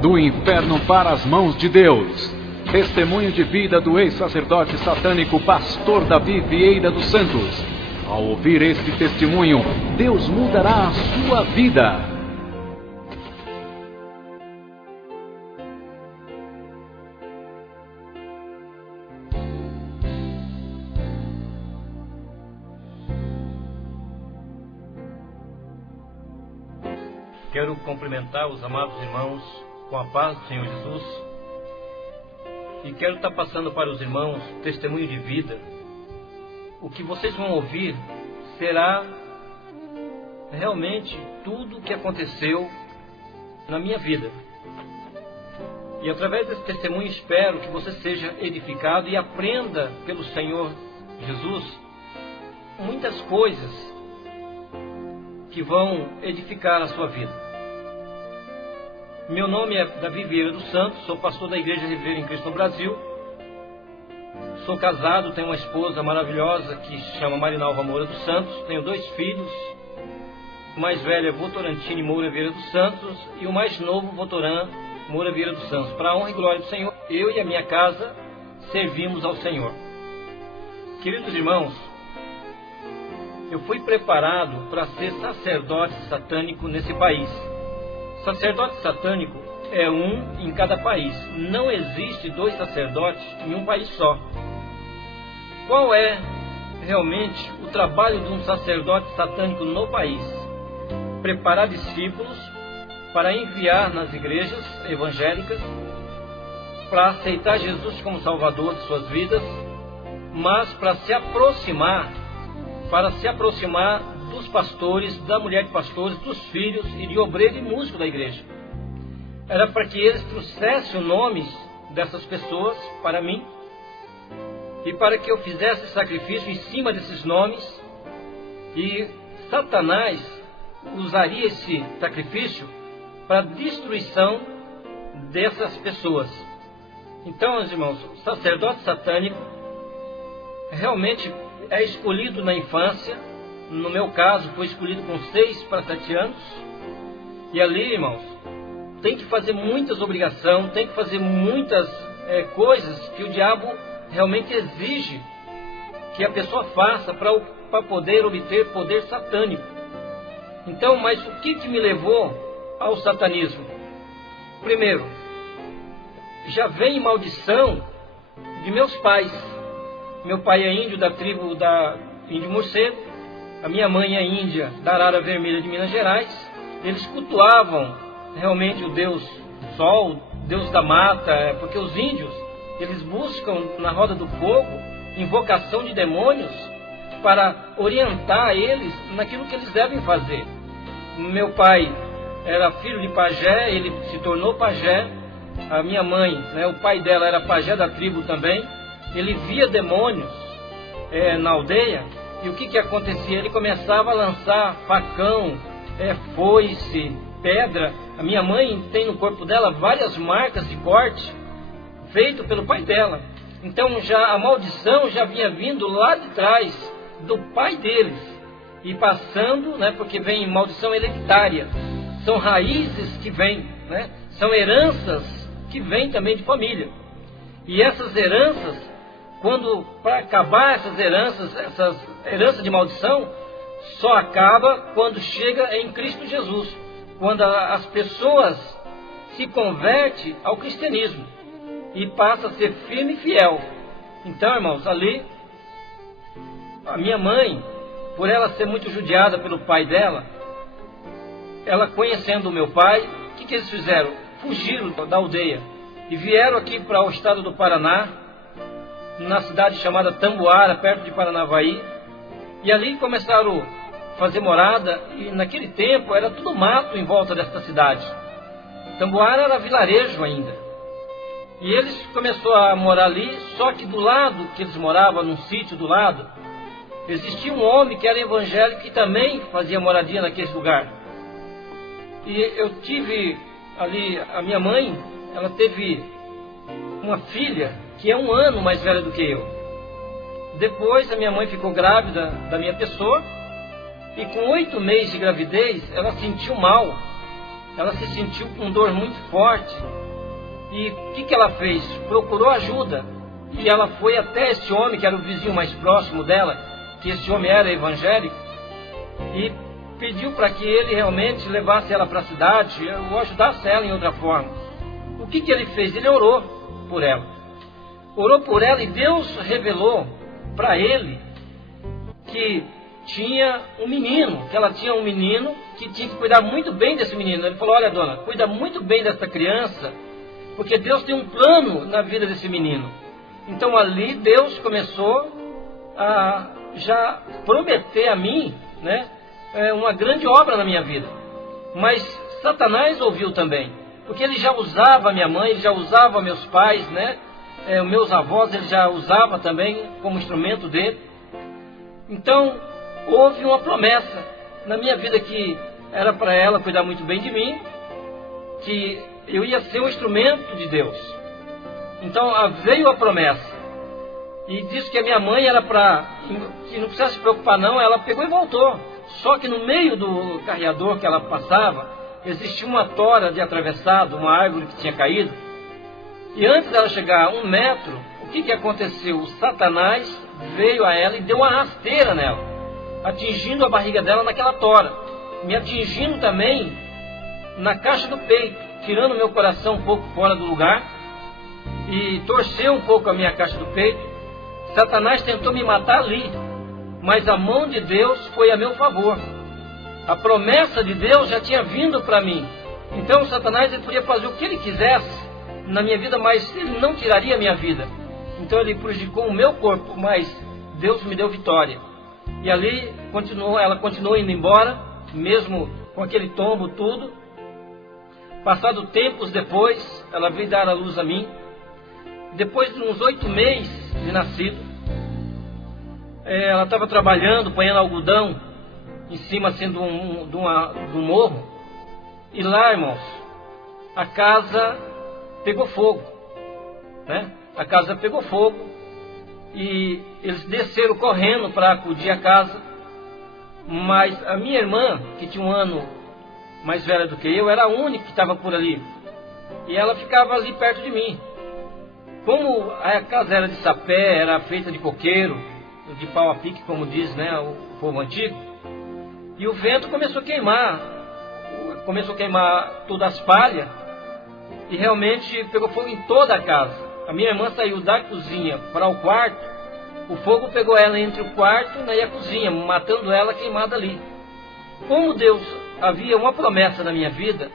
Do inferno para as mãos de Deus. Testemunho de vida do ex-sacerdote satânico Pastor Davi Vieira dos Santos. Ao ouvir este testemunho, Deus mudará a sua vida. Quero cumprimentar os amados irmãos com a paz do Senhor Jesus e quero estar passando para os irmãos testemunho de vida. O que vocês vão ouvir será realmente tudo o que aconteceu na minha vida. E através desse testemunho espero que você seja edificado e aprenda pelo Senhor Jesus muitas coisas que vão edificar a sua vida. Meu nome é Davi Vieira dos Santos, sou pastor da Igreja Reviver em Cristo no Brasil. Sou casado, tenho uma esposa maravilhosa que se chama Marinalva Moura dos Santos. Tenho 2 filhos, o mais velho é Votorantini Moura Vieira dos Santos e o mais novo Votoran Moura Vieira dos Santos. Para a honra e glória do Senhor, eu e a minha casa servimos ao Senhor. Queridos irmãos, eu fui preparado para ser sacerdote satânico nesse país. Sacerdote satânico é um em cada país. Não existe 2 sacerdotes em um país só. Qual é realmente o trabalho de um sacerdote satânico no país? Preparar discípulos para enviar nas igrejas evangélicas, para aceitar Jesus como Salvador de suas vidas, mas para se aproximar dos pastores, da mulher de pastores, dos filhos e de obreiro e músico da igreja. Era para que eles trouxessem os nomes dessas pessoas para mim e para que eu fizesse sacrifício em cima desses nomes, e Satanás usaria esse sacrifício para a destruição dessas pessoas. Então, meus irmãos, o sacerdote satânico realmente é escolhido na infância. No meu caso, foi escolhido com 6 para 7 anos. E ali, irmãos, tem que fazer muitas obrigações, tem que fazer muitas coisas que o diabo realmente exige que a pessoa faça para poder obter poder satânico. Então, mas o que me levou ao satanismo? Primeiro, já vem maldição de meus pais. Meu pai é índio da tribo da Índio Morcego. A minha mãe é índia da Arara Vermelha de Minas Gerais. Eles cultuavam realmente o Deus Sol, Deus da mata, porque os índios, eles buscam na roda do fogo invocação de demônios para orientar eles naquilo que eles devem fazer. Meu pai era filho de pajé, ele se tornou pajé. A minha mãe, o pai dela era pajé da tribo também. Ele via demônios na aldeia. E o que acontecia? Ele começava a lançar facão, foice, pedra. A minha mãe tem no corpo dela várias marcas de corte feito pelo pai dela. Então já a maldição já vinha vindo lá de trás do pai deles e passando, porque vem maldição hereditária. São raízes que vêm, são heranças que vêm também de família. E essas heranças, para acabar essas heranças de maldição, só acaba quando chega em Cristo Jesus, quando as pessoas se convertem ao cristianismo e passa a ser firme e fiel. Então, irmãos, ali a minha mãe, por ela ser muito judiada pelo pai dela, ela conhecendo o meu pai, o que eles fizeram? Fugiram da aldeia e vieram aqui para o estado do Paraná, na cidade chamada Tamboara, perto de Paranavaí, e ali começaram a fazer morada, e naquele tempo era tudo mato em volta desta cidade. Tamboara era vilarejo ainda, e eles começaram a morar ali, só que do lado que eles moravam, num sítio do lado, existia um homem que era evangélico que também fazia moradia naquele lugar. E eu tive ali, a minha mãe, ela teve uma filha que é 1 ano mais velha do que eu. Depois a minha mãe ficou grávida da minha pessoa, e com 8 meses de gravidez ela sentiu mal ela se sentiu com dor muito forte. E o que ela fez? Procurou ajuda. E ela foi até esse homem, que era o vizinho mais próximo dela, que esse homem era evangélico, e pediu para que ele realmente levasse ela para a cidade, ou ajudasse ela em outra forma. O que ele fez? Ele orou por ela. Orou por ela, e Deus revelou para ele que tinha um menino, que ela tinha um menino, que tinha que cuidar muito bem desse menino. Ele falou: olha, dona, cuida muito bem dessa criança, porque Deus tem um plano na vida desse menino. Então ali Deus começou a já prometer a mim, né, uma grande obra na minha vida. Mas Satanás ouviu também, porque ele já usava a minha mãe, ele já usava meus pais, né, os meus avós, ele já usava também como instrumento dele. Então houve uma promessa na minha vida que era para ela cuidar muito bem de mim, que eu ia ser um instrumento de Deus. Então veio a promessa, e disse que a minha mãe era que não precisasse se preocupar não. Ela pegou e voltou. Só que no meio do carreador que ela passava, existia uma tora de atravessado, uma árvore que tinha caído. E antes dela chegar a 1 metro, o que aconteceu? O Satanás veio a ela e deu uma rasteira nela, atingindo a barriga dela naquela tora, me atingindo também na caixa do peito, tirando meu coração um pouco fora do lugar, e torceu um pouco a minha caixa do peito. Satanás tentou me matar ali, mas a mão de Deus foi a meu favor. A promessa de Deus já tinha vindo para mim. Então Satanás, ele podia fazer o que ele quisesse na minha vida, mas ele não tiraria a minha vida. Então ele prejudicou o meu corpo, mas Deus me deu vitória. E ali ela continuou indo embora, mesmo com aquele tombo, tudo. Passado tempos depois, ela veio dar a luz a mim. Depois de uns 8 meses de nascido, ela estava trabalhando, apanhando algodão em cima assim de um morro. E lá, irmãos, a casa pegou fogo, né? A casa pegou fogo, e eles desceram correndo para acudir a casa. Mas a minha irmã, que tinha 1 ano mais velha do que eu, era a única que estava por ali, e ela ficava ali perto de mim. Como a casa era de sapé, era feita de coqueiro, de pau a pique, como diz, né, o povo antigo, e o vento começou a queimar todas as palhas, e realmente pegou fogo em toda a casa. A minha irmã saiu da cozinha para o quarto, o fogo pegou ela entre o quarto, né, e a cozinha, matando ela queimada ali. Como Deus havia uma promessa na minha vida,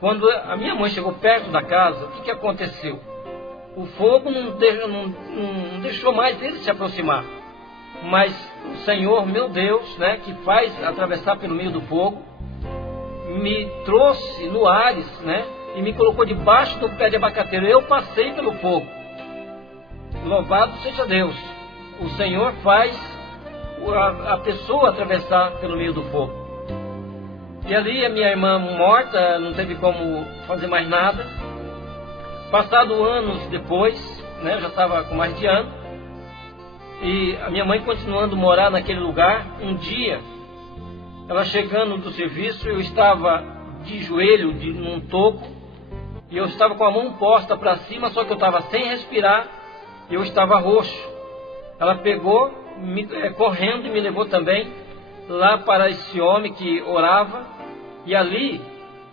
quando a minha mãe chegou perto da casa, o que aconteceu? O fogo não deixou mais ele se aproximar. Mas o Senhor, meu Deus, né, que faz atravessar pelo meio do fogo, me trouxe no Ares, né, e me colocou debaixo do pé de abacateiro. Eu passei pelo fogo. Louvado seja Deus. O Senhor faz a pessoa atravessar pelo meio do fogo. E ali a minha irmã morta, não teve como fazer mais nada. Passado anos depois, né, eu já estava com mais de ano, e a minha mãe continuando a morar naquele lugar. Um dia, ela chegando do serviço, eu estava de joelho num toco, e eu estava com a mão posta para cima, só que eu estava sem respirar, e eu estava roxo. Ela pegou, correndo, e me levou também lá para esse homem que orava, e ali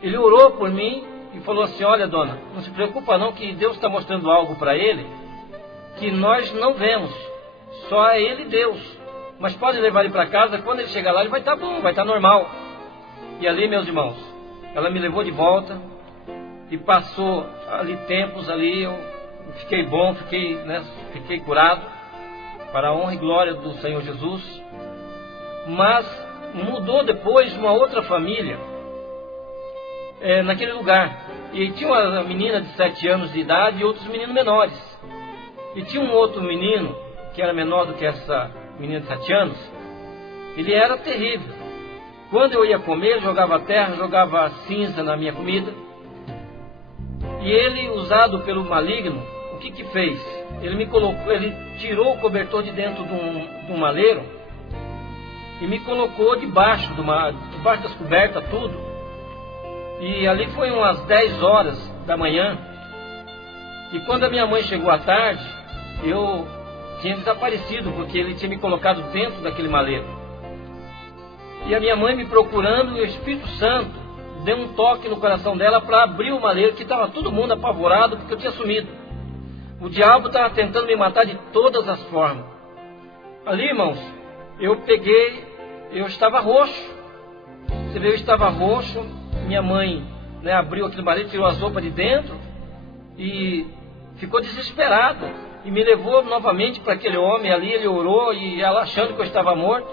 ele orou por mim e falou assim: olha, dona, não se preocupa não, que Deus está mostrando algo para ele que nós não vemos, só é ele Deus, mas pode levar ele para casa, quando ele chegar lá ele vai estar bom, vai estar normal. E ali, meus irmãos, ela me levou de volta, e passou ali tempos ali, eu fiquei bom, fiquei curado, para a honra e glória do Senhor Jesus. Mas mudou depois uma outra família naquele lugar, e tinha uma menina de 7 anos de idade e outros meninos menores, e tinha um outro menino que era menor do que essa menina de 7 anos. Ele era terrível. Quando eu ia comer, jogava terra, jogava cinza na minha comida, e ele, usado pelo maligno, o que fez? Ele tirou o cobertor de dentro de um maleiro e me colocou debaixo das cobertas, tudo. E ali foi umas 10 horas da manhã. E quando a minha mãe chegou à tarde, eu tinha desaparecido, porque ele tinha me colocado dentro daquele maleiro. E a minha mãe me procurando, e o Espírito Santo deu um toque no coração dela para abrir o maleiro, que estava todo mundo apavorado porque eu tinha sumido. O diabo estava tentando me matar de todas as formas. Ali, irmãos, eu estava roxo. Você vê, eu estava roxo. Minha mãe, né, abriu aquele maleiro, tirou as roupas de dentro e ficou desesperada. E me levou novamente para aquele homem ali. Ele orou, e ela achando que eu estava morto.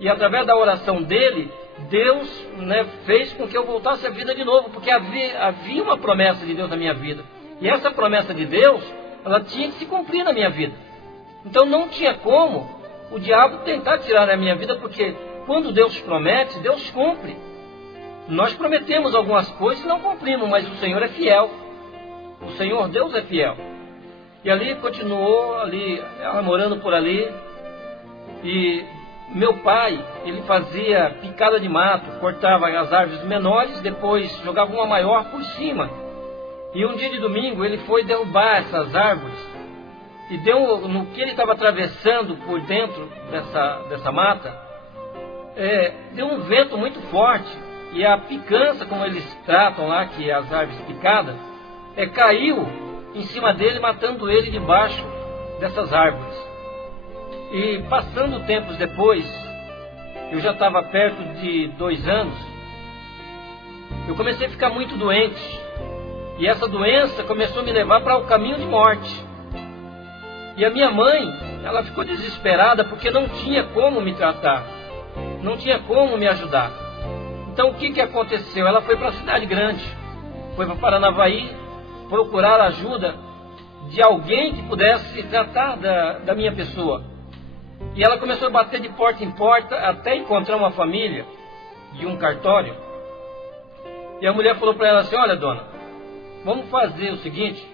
E através da oração dele, Deus, né, fez com que eu voltasse à vida de novo, porque havia uma promessa de Deus na minha vida. E essa promessa de Deus, ela tinha que se cumprir na minha vida. Então não tinha como o diabo tentar tirar a minha vida, porque quando Deus promete, Deus cumpre. Nós prometemos algumas coisas e não cumprimos, mas o Senhor é fiel. O Senhor Deus é fiel. E ali continuou, ali, ela morando por ali. E meu pai, ele fazia picada de mato, cortava as árvores menores, depois jogava uma maior por cima. E um dia de domingo ele foi derrubar essas árvores. E no que ele estava atravessando por dentro dessa mata, deu um vento muito forte. E a picança, como eles tratam lá, que é as árvores picadas, caiu em cima dele, matando ele debaixo dessas árvores. E passando tempos depois, eu já estava perto de 2 anos, eu comecei a ficar muito doente. E essa doença começou a me levar para o caminho de morte. E a minha mãe, ela ficou desesperada porque não tinha como me tratar, não tinha como me ajudar. Então o que aconteceu? Ela foi para a cidade grande, foi para Paranavaí procurar ajuda de alguém que pudesse tratar da minha pessoa. E ela começou a bater de porta em porta até encontrar uma família de um cartório. E a mulher falou para ela assim: olha, dona, vamos fazer o seguinte,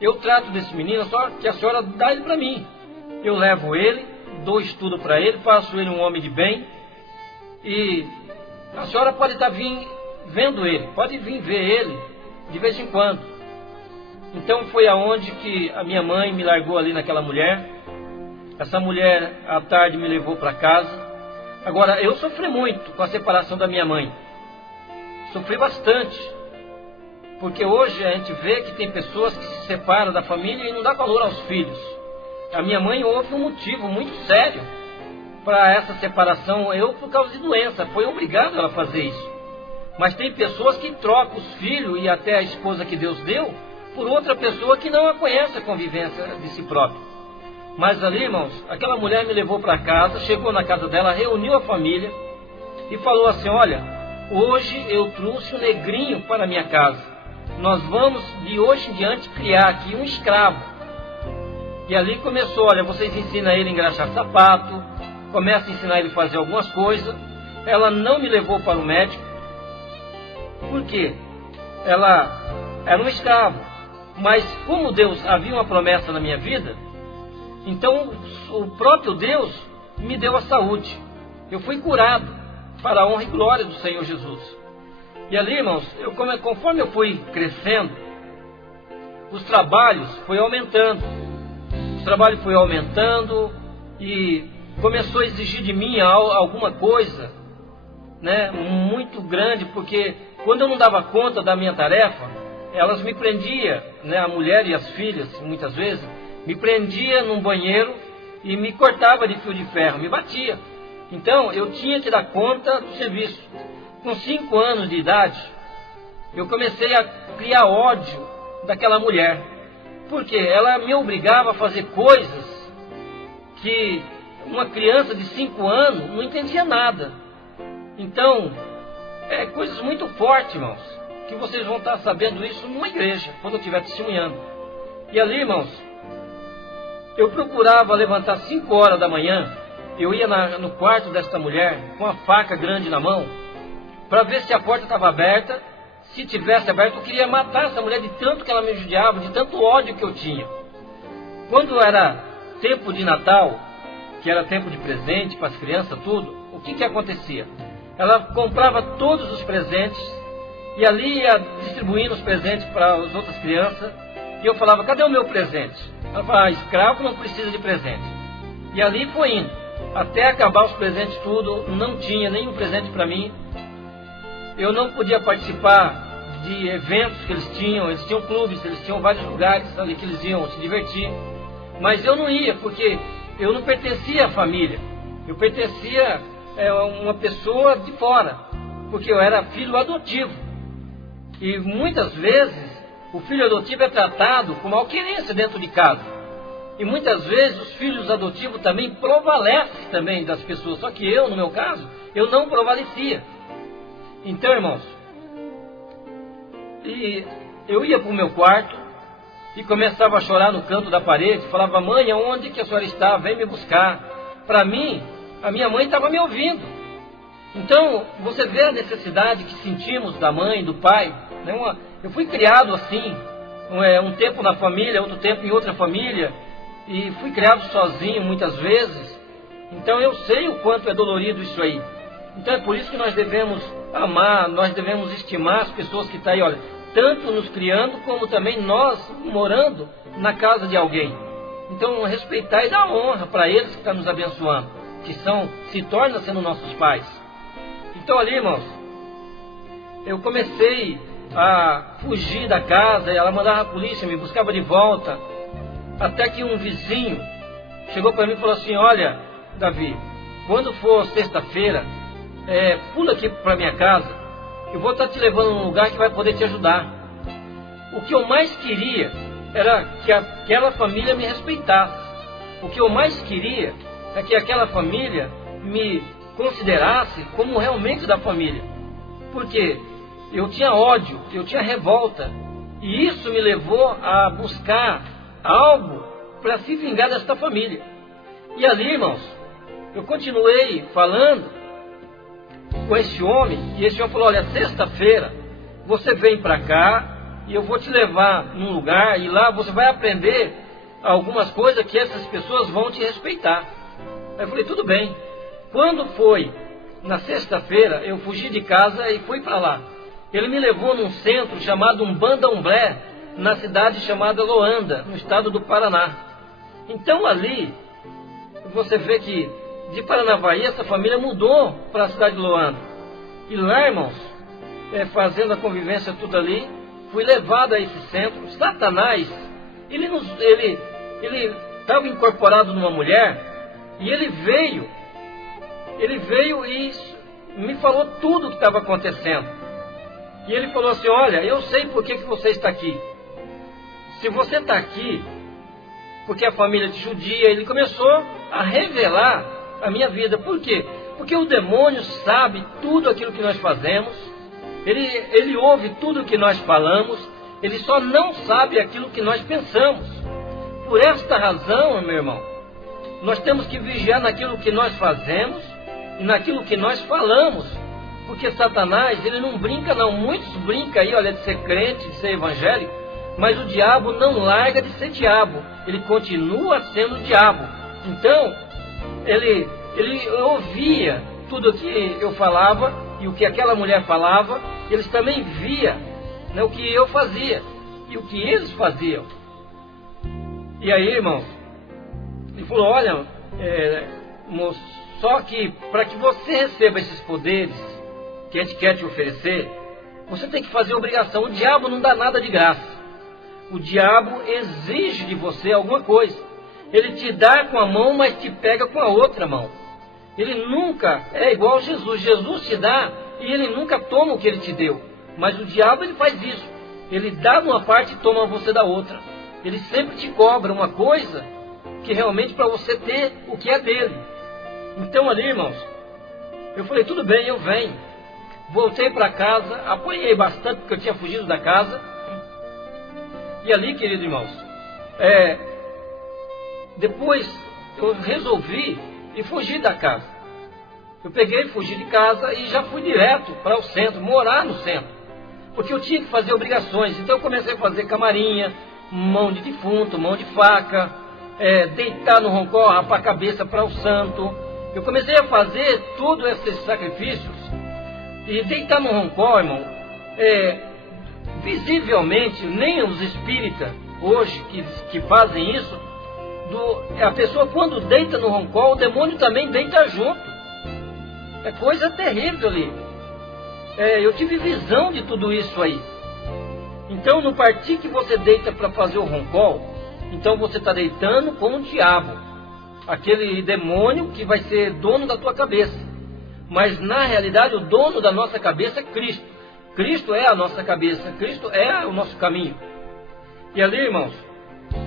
eu trato desse menino, só que a senhora dá ele para mim. Eu levo ele, dou estudo para ele, faço ele um homem de bem, e a senhora pode estar vendo ele, pode vir ver ele de vez em quando. Então foi aonde que a minha mãe me largou ali naquela mulher. Essa mulher à tarde me levou para casa. Agora, eu sofri muito com a separação da minha mãe, sofri bastante. Porque hoje a gente vê que tem pessoas que se separam da família e não dá valor aos filhos. A minha mãe, houve um motivo muito sério para essa separação. Eu, por causa de doença, foi obrigado ela a fazer isso. Mas tem pessoas que trocam os filhos e até a esposa que Deus deu por outra pessoa que não a conhece a convivência de si próprio. Mas ali, irmãos, aquela mulher me levou para casa, chegou na casa dela, reuniu a família e falou assim: olha, hoje eu trouxe um negrinho para a minha casa. Nós vamos de hoje em diante criar aqui um escravo. E ali começou: olha, vocês ensinam ele a engraxar sapato, começa a ensinar ele a fazer algumas coisas. Ela não me levou para o médico. Por quê? Ela era um escravo. Mas como Deus havia uma promessa na minha vida, então o próprio Deus me deu a saúde. Eu fui curado para a honra e glória do Senhor Jesus. E ali, irmãos, conforme eu fui crescendo, os trabalhos foram aumentando. O trabalho foi aumentando e começou a exigir de mim alguma coisa, né, muito grande, porque quando eu não dava conta da minha tarefa, elas me prendiam, né, a mulher e as filhas, muitas vezes, me prendia num banheiro e me cortava de fio de ferro, me batia. Então eu tinha que dar conta do serviço. Com 5 anos de idade, eu comecei a criar ódio daquela mulher, porque ela me obrigava a fazer coisas que uma criança de 5 anos não entendia nada. Então, coisas muito fortes, irmãos, que vocês vão estar sabendo isso numa igreja, quando eu estiver testemunhando. E ali, irmãos, eu procurava levantar 5 horas da manhã, eu ia no quarto desta mulher, com a faca grande na mão, para ver se a porta estava aberta. Se tivesse aberta, eu queria matar essa mulher de tanto que ela me judiava, de tanto ódio que eu tinha. Quando era tempo de Natal, que era tempo de presente para as crianças, tudo, o que acontecia? Ela comprava todos os presentes E ali ia distribuindo os presentes para as outras crianças. E eu falava, cadê o meu presente? Ela falava, escravo não precisa de presente. E ali foi indo. Até acabar os presentes tudo, não tinha nenhum presente para mim. Eu não podia participar de eventos que eles tinham clubes, eles tinham vários lugares ali que eles iam se divertir. Mas eu não ia, porque eu não pertencia à família. Eu pertencia a uma pessoa de fora, porque eu era filho adotivo. E muitas vezes o filho adotivo é tratado com malquerência dentro de casa. E muitas vezes os filhos adotivos também prevalecem também das pessoas. Só que eu, no meu caso, eu não prevalecia. Então, irmãos, e eu ia para o meu quarto e começava a chorar no canto da parede. Falava, mãe, aonde que a senhora está? Vem me buscar. Para mim, a minha mãe estava me ouvindo. Então, você vê a necessidade que sentimos da mãe, do pai. Né? Eu fui criado assim, um tempo na família, outro tempo em outra família. E fui criado sozinho muitas vezes. Então eu sei o quanto é dolorido isso aí. Então é por isso que nós devemos amar, nós devemos estimar as pessoas que estão aí, olha, tanto nos criando como também nós morando na casa de alguém. Então respeitar e dar honra para eles que estão nos abençoando, que se tornam sendo nossos pais. Então ali, irmãos, eu comecei a fugir da casa, e ela mandava a polícia, me buscava de volta. Até que um vizinho chegou para mim e falou assim, olha, Davi, quando for sexta-feira, pula aqui para minha casa, eu vou estar te levando num lugar que vai poder te ajudar. O que eu mais queria era que aquela família me respeitasse. O que eu mais queria é que aquela família me considerasse como realmente da família. Porque eu tinha ódio, eu tinha revolta, e isso me levou a buscar algo para se vingar desta família. E ali, irmãos, eu continuei falando com esse homem, e esse homem falou, olha, sexta-feira você vem para cá e eu vou te levar num lugar, e lá você vai aprender algumas coisas que essas pessoas vão te respeitar. Aí eu falei, tudo bem. Quando foi na sexta-feira, eu fugi de casa e fui para lá. Ele me levou num centro chamado Umbandomblé, na cidade chamada Loanda, no estado do Paraná. Então ali, você vê que de Paranavaí, essa família mudou para a cidade de Loanda. E lá, irmãos, fazendo a convivência tudo ali, fui levado a esse centro. Satanás, ele estava incorporado numa mulher, e ele veio e me falou tudo o que estava acontecendo. E ele falou assim, olha, eu sei por que você está aqui. Se você está aqui, porque a família te judia, ele começou a revelar a minha vida. Por quê? Porque o demônio sabe tudo aquilo que nós fazemos, ele ouve tudo o que nós falamos, ele só não sabe aquilo que nós pensamos. Por esta razão, meu irmão, nós temos que vigiar naquilo que nós fazemos e naquilo que nós falamos. Porque Satanás, ele não brinca não. Muitos brincam aí, olha, de ser crente, de ser evangélico, mas o diabo não larga de ser diabo. Ele continua sendo diabo. Então, ele ouvia tudo o que eu falava e o que aquela mulher falava. Eles também via, né, o que eu fazia e o que eles faziam. E aí, irmãos, ele falou, olha, moço, só que para que você receba esses poderes que a gente quer te oferecer, você tem que fazer obrigação. O diabo não dá nada de graça. O diabo exige de você alguma coisa. Ele te dá com a mão, mas te pega com a outra mão. Ele nunca é igual a Jesus. Jesus te dá e ele nunca toma o que ele te deu. Mas o diabo, ele faz isso. Ele dá de uma parte e toma você da outra. Ele sempre te cobra uma coisa que realmente para você ter o que é dele. Então ali, irmãos, eu falei, tudo bem, eu venho. Voltei para casa, apanhei bastante porque eu tinha fugido da casa. E ali, queridos irmãos, depois eu resolvi e fugi da casa. Eu peguei, fugi de casa e já fui direto para o centro, morar no centro. Porque eu tinha que fazer obrigações. Então eu comecei a fazer camarinha, mão de defunto, mão de faca, deitar no roncó, rapar a cabeça para o santo. Eu comecei a fazer todos esses sacrifícios. E deitar no roncó, irmão, visivelmente, nem os espíritas hoje que fazem isso, a pessoa quando deita no roncol, o demônio também deita junto. É coisa terrível ali. Eu tive visão de tudo isso aí. Então, no partir que você deita para fazer o roncol, então você está deitando com o diabo, aquele demônio que vai ser dono da tua cabeça. Mas na realidade o dono da nossa cabeça é Cristo. Cristo é a nossa cabeça, Cristo é o nosso caminho. E ali, irmãos,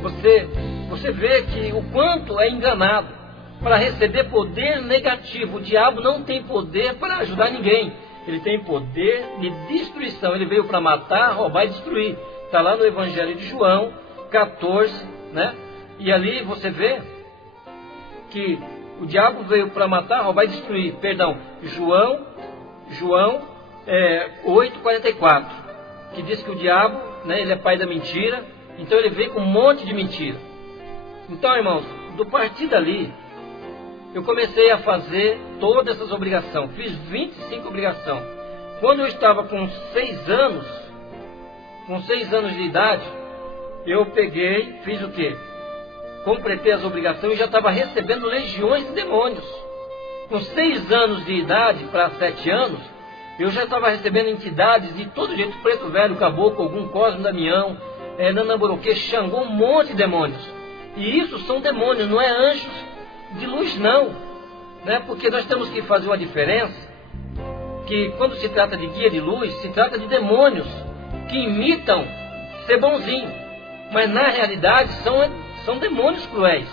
você vê que o quanto é enganado para receber poder negativo. O diabo não tem poder para ajudar ninguém. Ele tem poder de destruição. Ele veio para matar, roubar e destruir. Está lá no Evangelho de João 14, né? E ali você vê que o diabo veio para matar, roubar e destruir. Perdão, João 8,44, que diz que o diabo, né, ele é pai da mentira. Então ele veio com um monte de mentira. Então, irmãos, do partir dali, eu comecei a fazer todas essas obrigações. Fiz 25 obrigações. Quando eu estava com 6 anos de idade, eu peguei, fiz o quê? Completei as obrigações e já estava recebendo legiões de demônios. Com 6 anos de idade para 7 anos, eu já estava recebendo entidades de todo jeito, preto velho, caboclo, algum Cosmo, Damião, Nanamburuque, Xangô, um monte de demônios. E isso são demônios, não é anjos de luz não, né? Porque nós temos que fazer uma diferença, que quando se trata de guia de luz, se trata de demônios que imitam ser bonzinho, mas na realidade são demônios cruéis.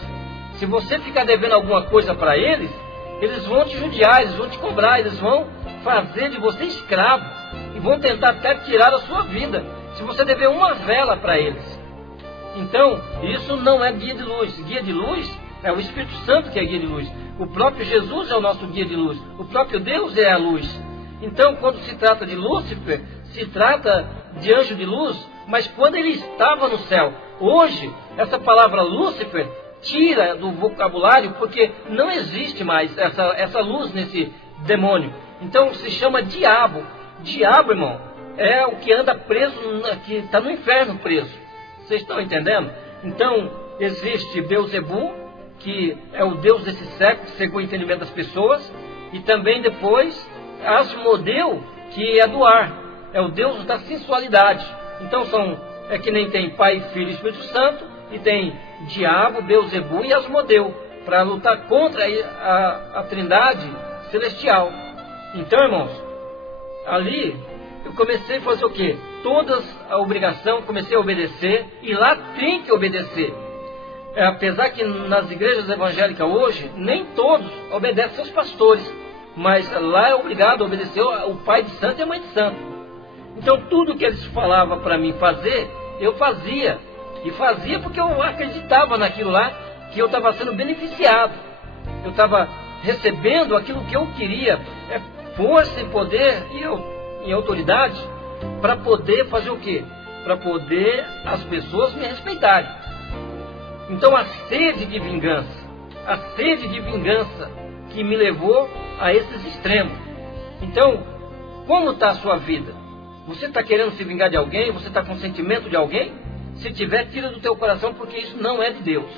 Se você ficar devendo alguma coisa para eles, eles vão te judiar, eles vão te cobrar, eles vão fazer de você escravo e vão tentar até tirar a sua vida, se você dever uma vela para eles. Então, isso não é guia de luz. Guia de luz é o Espírito Santo que é guia de luz. O próprio Jesus é o nosso guia de luz. O próprio Deus é a luz. Então, quando se trata de Lúcifer, se trata de anjo de luz, mas quando ele estava no céu. Hoje, essa palavra Lúcifer tira do vocabulário, porque não existe mais essa luz nesse demônio. Então, se chama diabo. Diabo, irmão, é o que anda preso, que está no inferno preso. Vocês estão entendendo? Então, existe Beuzebu, que é o Deus desse século, segundo o entendimento das pessoas, e também depois Asmodeu, que é do ar, é o Deus da sensualidade. Então é que nem tem Pai, Filho e Espírito Santo, e tem Diabo, Beuzebu e Asmodeu, para lutar contra a Trindade celestial. Então, irmãos, ali eu comecei a fazer o quê? Todas a obrigação, comecei a obedecer, e lá tem que obedecer. Apesar que nas igrejas evangélicas hoje, nem todos obedecem seus pastores, mas lá é obrigado a obedecer o pai de santo e a mãe de santo. Então tudo que eles falavam para mim fazer, eu fazia. E fazia porque eu acreditava naquilo lá, que eu estava sendo beneficiado. Eu estava recebendo aquilo que eu queria, força e poder e autoridade, para poder fazer o quê? Para poder as pessoas me respeitarem. Então a sede de vingança que me levou a esses extremos. Então, como está a sua vida? Você está querendo se vingar de alguém? Você está com sentimento de alguém? Se tiver, tira do teu coração, porque isso não é de Deus.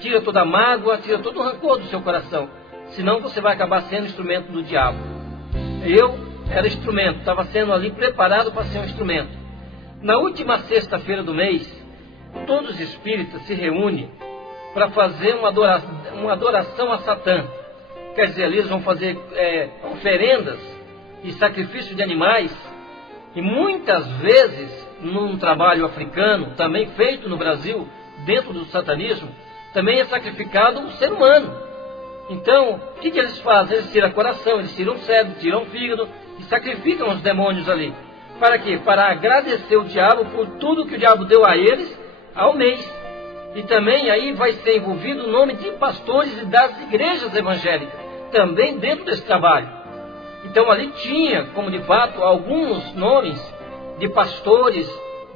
Tira toda a mágoa, tira todo o rancor do seu coração. Senão você vai acabar sendo instrumento do diabo. Eu era instrumento, estava sendo ali preparado para ser um instrumento. Na última sexta-feira do mês, todos os espíritas se reúnem para fazer uma adoração a Satã. Quer dizer, ali eles vão fazer oferendas e sacrifício de animais. E muitas vezes, num trabalho africano, também feito no Brasil, dentro do satanismo, também é sacrificado o ser humano. Então, o que eles fazem? Eles tiram coração, eles tiram cérebro, tiram fígado e sacrificam os demônios ali. Para quê? Para agradecer o diabo por tudo que o diabo deu a eles ao mês. E também aí vai ser envolvido o nome de pastores e das igrejas evangélicas, também dentro desse trabalho. Então ali tinha, como de fato, alguns nomes de pastores,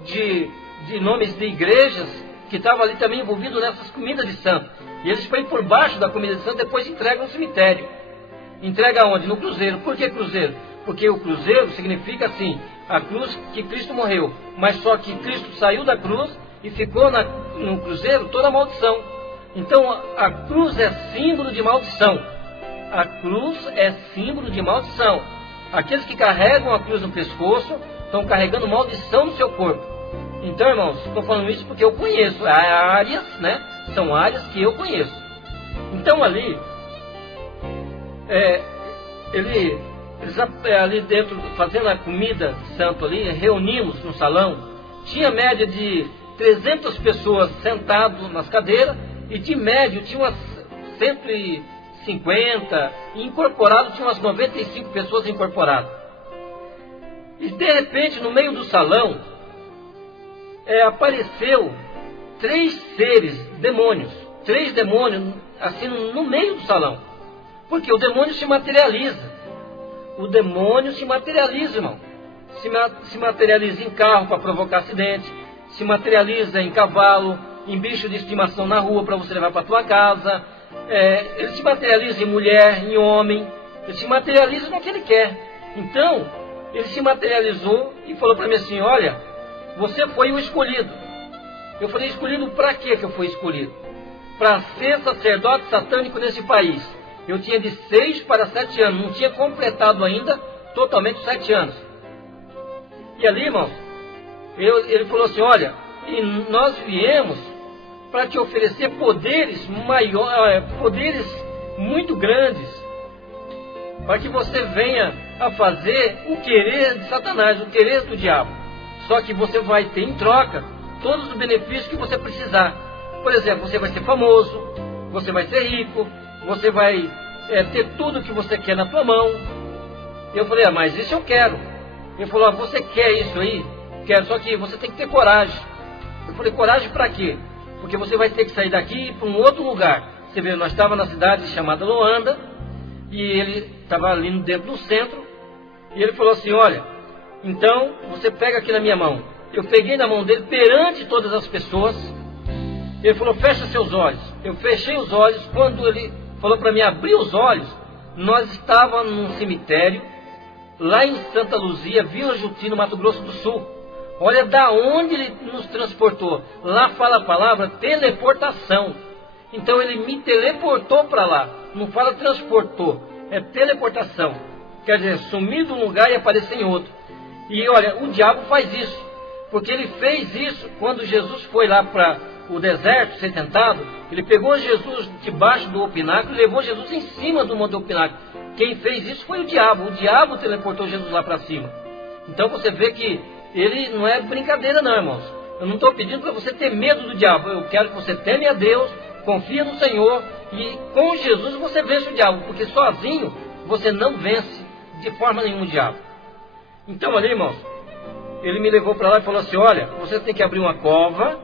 de nomes de igrejas, que estavam ali também envolvidos nessas comidas de santo. E eles põem por baixo da comida de santo, depois entregam no cemitério. Entrega onde? No cruzeiro. Por que cruzeiro? Porque o cruzeiro significa assim, a cruz que Cristo morreu, mas só que Cristo saiu da cruz e ficou no cruzeiro toda a maldição. Então a cruz é símbolo de maldição. A cruz é símbolo de maldição. Aqueles que carregam a cruz no pescoço estão carregando maldição no seu corpo. Então, irmãos, estou falando isso porque eu conheço áreas, né? São áreas que eu conheço. Então ali, eles ali dentro, fazendo a comida santo ali, reunimos no salão, tinha média de 300 pessoas sentadas nas cadeiras, e de médio tinha umas 150, e incorporado tinha umas 95 pessoas incorporadas. E de repente, no meio do salão, apareceu 3 seres, demônios, 3 demônios, assim, no meio do salão. Porque o demônio se materializa. O demônio se materializa, irmão. Se materializa em carro para provocar acidente, se materializa em cavalo, em bicho de estimação na rua para você levar para a tua casa. Ele se materializa em mulher, em homem. Ele se materializa no que ele quer. Então, ele se materializou e falou para mim assim: olha, você foi o escolhido. Eu falei: escolhido para quê que eu fui escolhido? Para ser sacerdote satânico nesse país. Eu tinha de 6 para 7 anos, não tinha completado ainda totalmente os 7 anos. E ali, irmãos, ele falou assim: olha, e nós viemos para te oferecer poderes maiores, poderes muito grandes, para que você venha a fazer o querer de Satanás, o querer do diabo. Só que você vai ter em troca todos os benefícios que você precisar. Por exemplo, você vai ser famoso, você vai ser rico, você vai ter tudo que você quer na tua mão. Eu falei: mas isso eu quero. Ele falou: você quer isso aí? Quero, só que você tem que ter coragem. Eu falei: coragem para quê? Porque você vai ter que sair daqui e ir para um outro lugar. Você vê, nós estávamos na cidade chamada Luanda, e ele estava ali dentro do centro, e ele falou assim: olha, então você pega aqui na minha mão. Eu peguei na mão dele perante todas as pessoas. Ele falou: fecha seus olhos. Eu fechei os olhos. Quando ele falou para mim abrir os olhos, nós estávamos num cemitério, lá em Santa Luzia, Vila Juti, no Mato Grosso do Sul. Olha da onde ele nos transportou. Lá fala a palavra teleportação. Então ele me teleportou para lá. Não fala transportou, é teleportação. Quer dizer, sumir de um lugar e aparecer em outro. E olha, o diabo faz isso. Porque ele fez isso quando Jesus foi lá para o deserto ser tentado. Ele pegou Jesus debaixo do pináculo e levou Jesus em cima do monte do pináculo. Quem fez isso foi o diabo. O diabo teleportou Jesus lá para cima. Então você vê que ele não é brincadeira não, irmãos. Eu não estou pedindo para você ter medo do diabo. Eu quero que você teme a Deus, confia no Senhor, e com Jesus você vence o diabo. Porque sozinho você não vence de forma nenhuma o diabo. Então ali, irmãos, ele me levou para lá e falou assim: olha, você tem que abrir uma cova.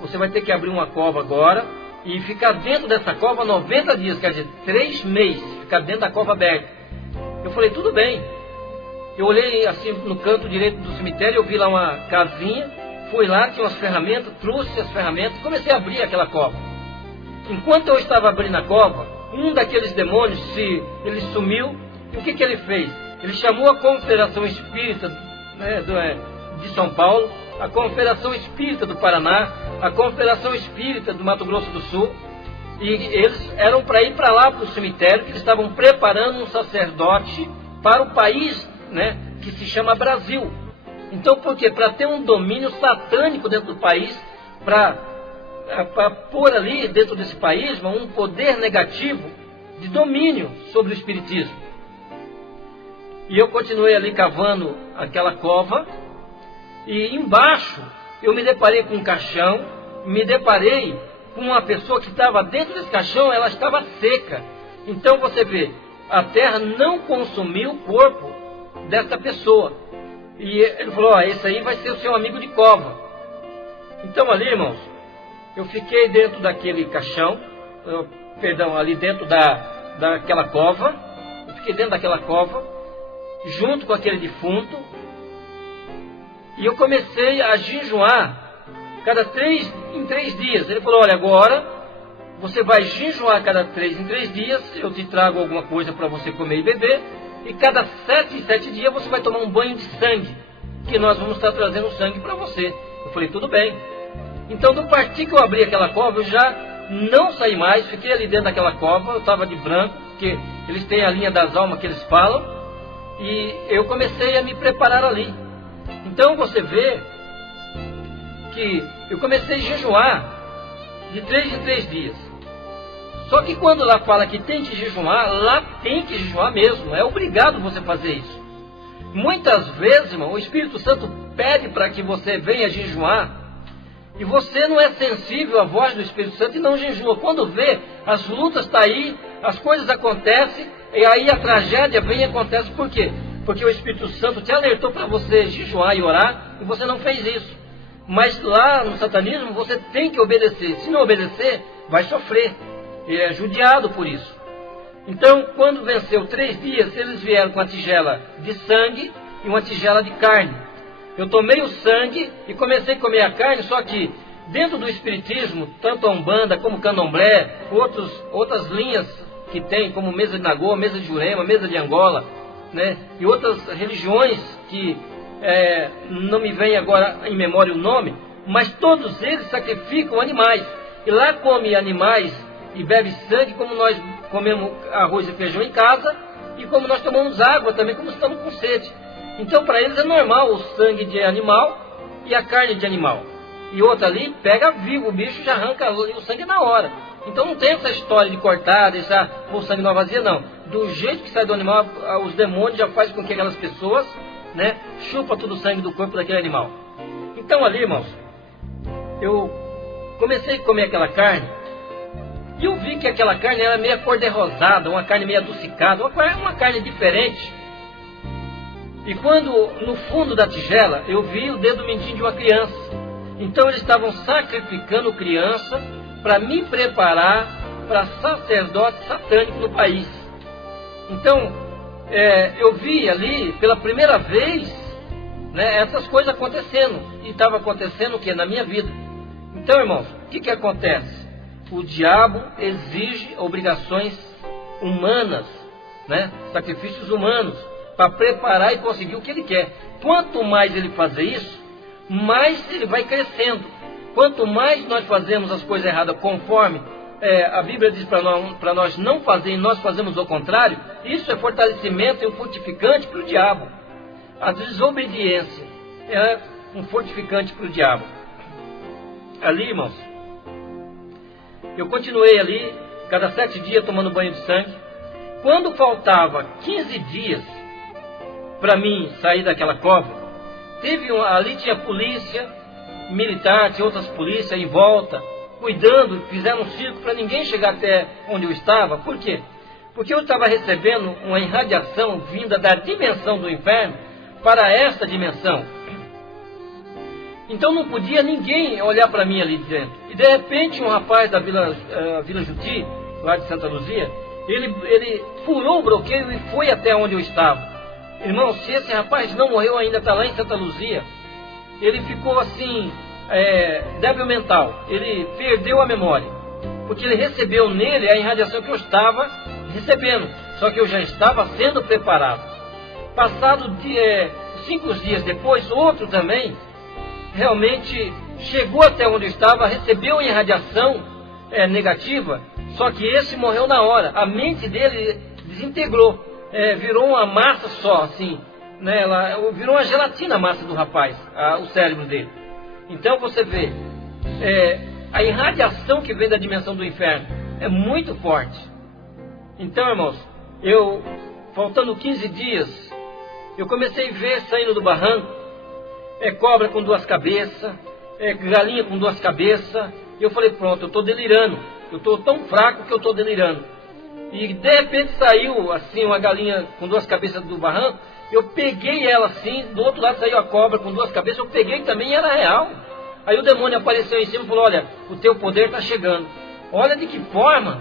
Você vai ter que abrir uma cova agora e ficar dentro dessa cova 90 dias, quer dizer, 3 meses, ficar dentro da cova aberta. Eu falei: tudo bem. Eu olhei assim no canto direito do cemitério, eu vi lá uma casinha, fui lá, tinha umas ferramentas, trouxe as ferramentas e comecei a abrir aquela cova. Enquanto eu estava abrindo a cova, um daqueles demônios, ele sumiu, e o que ele fez? Ele chamou a Confederação Espírita, né, de São Paulo, a Confederação Espírita do Paraná, a Confederação Espírita do Mato Grosso do Sul, e eles eram para ir para lá, para o cemitério, que eles estavam preparando um sacerdote para o país, né, que se chama Brasil. Então, por quê? Para ter um domínio satânico dentro do país, para pôr ali dentro desse país um poder negativo de domínio sobre o espiritismo. E eu continuei ali cavando aquela cova, e embaixo eu me deparei com um caixão, me deparei com uma pessoa que estava dentro desse caixão, ela estava seca. Então você vê, a terra não consumiu o corpo dessa pessoa. E ele falou: ó, esse aí vai ser o seu amigo de cova. Então ali, irmãos, eu fiquei dentro daquele caixão, ali dentro daquela cova, eu fiquei dentro daquela cova, junto com aquele defunto, e eu comecei a jejuar em 3 dias. Ele falou: olha, agora você vai jejuar cada 3 em 3 dias, eu te trago alguma coisa para você comer e beber, e cada 7 em 7 dias você vai tomar um banho de sangue. que nós vamos estar trazendo sangue para você. Eu falei, tudo bem. Então, do partir que eu abri aquela cova, eu já não saí mais, fiquei ali dentro daquela cova, eu estava de branco, porque eles têm a linha das almas que eles falam, e eu comecei a me preparar ali. Então, você vê que eu comecei a jejuar de 3 em 3 dias. Só que quando lá fala que tem que jejuar, lá tem que jejuar mesmo, é obrigado você fazer isso. Muitas vezes, irmão, o Espírito Santo pede para que você venha jejuar, e você não é sensível à voz do Espírito Santo e não jejua. Quando vê, as lutas estão aí, as coisas acontecem, e aí a tragédia vem e acontece. Por quê? Porque o Espírito Santo te alertou para você jejuar e orar, e você não fez isso. Mas lá no satanismo você tem que obedecer. Se não obedecer, vai sofrer. E é judiado por isso. Então, quando venceu 3 dias, eles vieram com a tigela de sangue e uma tigela de carne. Eu tomei o sangue e comecei a comer a carne, só que dentro do espiritismo, tanto a Umbanda como o Candomblé, outras linhas que tem, como mesa de Nagô, mesa de Jurema, mesa de Angola, né, e outras religiões que não me vem agora em memória o nome, mas todos eles sacrificam animais. E lá come animais e bebe sangue, como nós comemos arroz e feijão em casa, e como nós tomamos água também, como estamos com sede. Então para eles é normal o sangue de animal e a carne de animal. E outra ali, pega vivo o bicho e já arranca o sangue na hora. Então não tem essa história de cortar, deixar o sangue numa vazia, não. Do jeito que sai do animal, os demônios já fazem com que aquelas pessoas, né, chupa todo o sangue do corpo daquele animal. Então ali, irmãos, eu comecei a comer aquela carne, e eu vi que aquela carne era meio cor-de-rosada, uma carne meio adocicada, uma carne diferente. E quando, no fundo da tigela, eu vi o dedo mindinho de uma criança. Então eles estavam sacrificando criança para me preparar para sacerdote satânico no país. Então, eu vi ali, pela primeira vez, né, essas coisas acontecendo. E estava acontecendo o que? Na minha vida. Então, irmãos, o que acontece? O diabo exige obrigações humanas, né, sacrifícios humanos, para preparar e conseguir o que ele quer. Quanto mais ele fazer isso, mais ele vai crescendo. Quanto mais nós fazemos as coisas erradas conforme a Bíblia diz para nós não fazer, e nós fazemos o contrário, isso é fortalecimento e um fortificante para o diabo. A desobediência é um fortificante para o diabo. Ali, irmãos, eu continuei ali, cada 7 dias tomando banho de sangue. Quando faltava 15 dias para mim sair daquela cova, ali tinha polícia militar, tinha outras polícias em volta, cuidando, fizeram um circo para ninguém chegar até onde eu estava. Por quê? Porque eu estava recebendo uma irradiação vinda da dimensão do inferno para esta dimensão. Então não podia ninguém olhar para mim ali dentro. E de repente um rapaz da Vila Juti, lá de Santa Luzia, ele furou o bloqueio e foi até onde eu estava. Irmão, se esse rapaz não morreu ainda, está lá em Santa Luzia, ele ficou assim, débil mental, ele perdeu a memória, porque ele recebeu nele a irradiação que eu estava recebendo, só que eu já estava sendo preparado. Passado 5 dias depois, outro também, realmente chegou até onde eu estava, recebeu a irradiação negativa, só que esse morreu na hora, a mente dele desintegrou. Virou uma massa só, assim, né? Virou uma gelatina a massa do rapaz, o cérebro dele. Então você vê, a irradiação que vem da dimensão do inferno é muito forte. Então, irmãos, faltando 15 dias, eu comecei a ver saindo do barranco, cobra com 2 cabeças, galinha com 2 cabeças, e eu falei, pronto, eu estou delirando, eu estou tão fraco que eu estou delirando. E de repente saiu assim uma galinha com 2 cabeças do barranco. Eu peguei ela assim, do outro lado saiu a cobra com 2 cabeças. Eu peguei também e era real. Aí o demônio apareceu em cima e falou, olha, o teu poder está chegando. Olha de que forma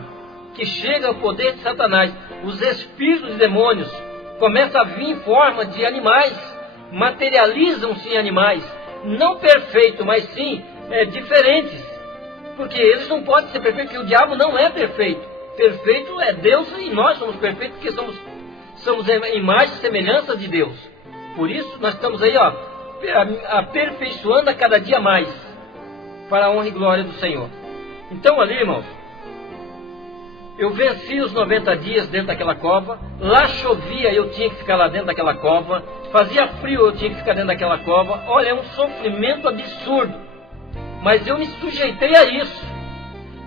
que chega o poder de Satanás. Os espíritos de demônios começam a vir em forma de animais, materializam-se em animais, não perfeitos, mas sim diferentes, porque eles não podem ser perfeitos, porque o diabo não é perfeito. Perfeito é Deus, e nós somos perfeitos porque somos imagem e semelhança de Deus. Por isso nós estamos aí, aperfeiçoando a cada dia mais, para a honra e glória do Senhor. Então ali, irmãos, eu venci os 90 dias dentro daquela cova. Lá chovia, eu tinha que ficar lá dentro daquela cova. Fazia frio, eu tinha que ficar dentro daquela cova. Olha, é um sofrimento absurdo, mas eu me sujeitei a isso.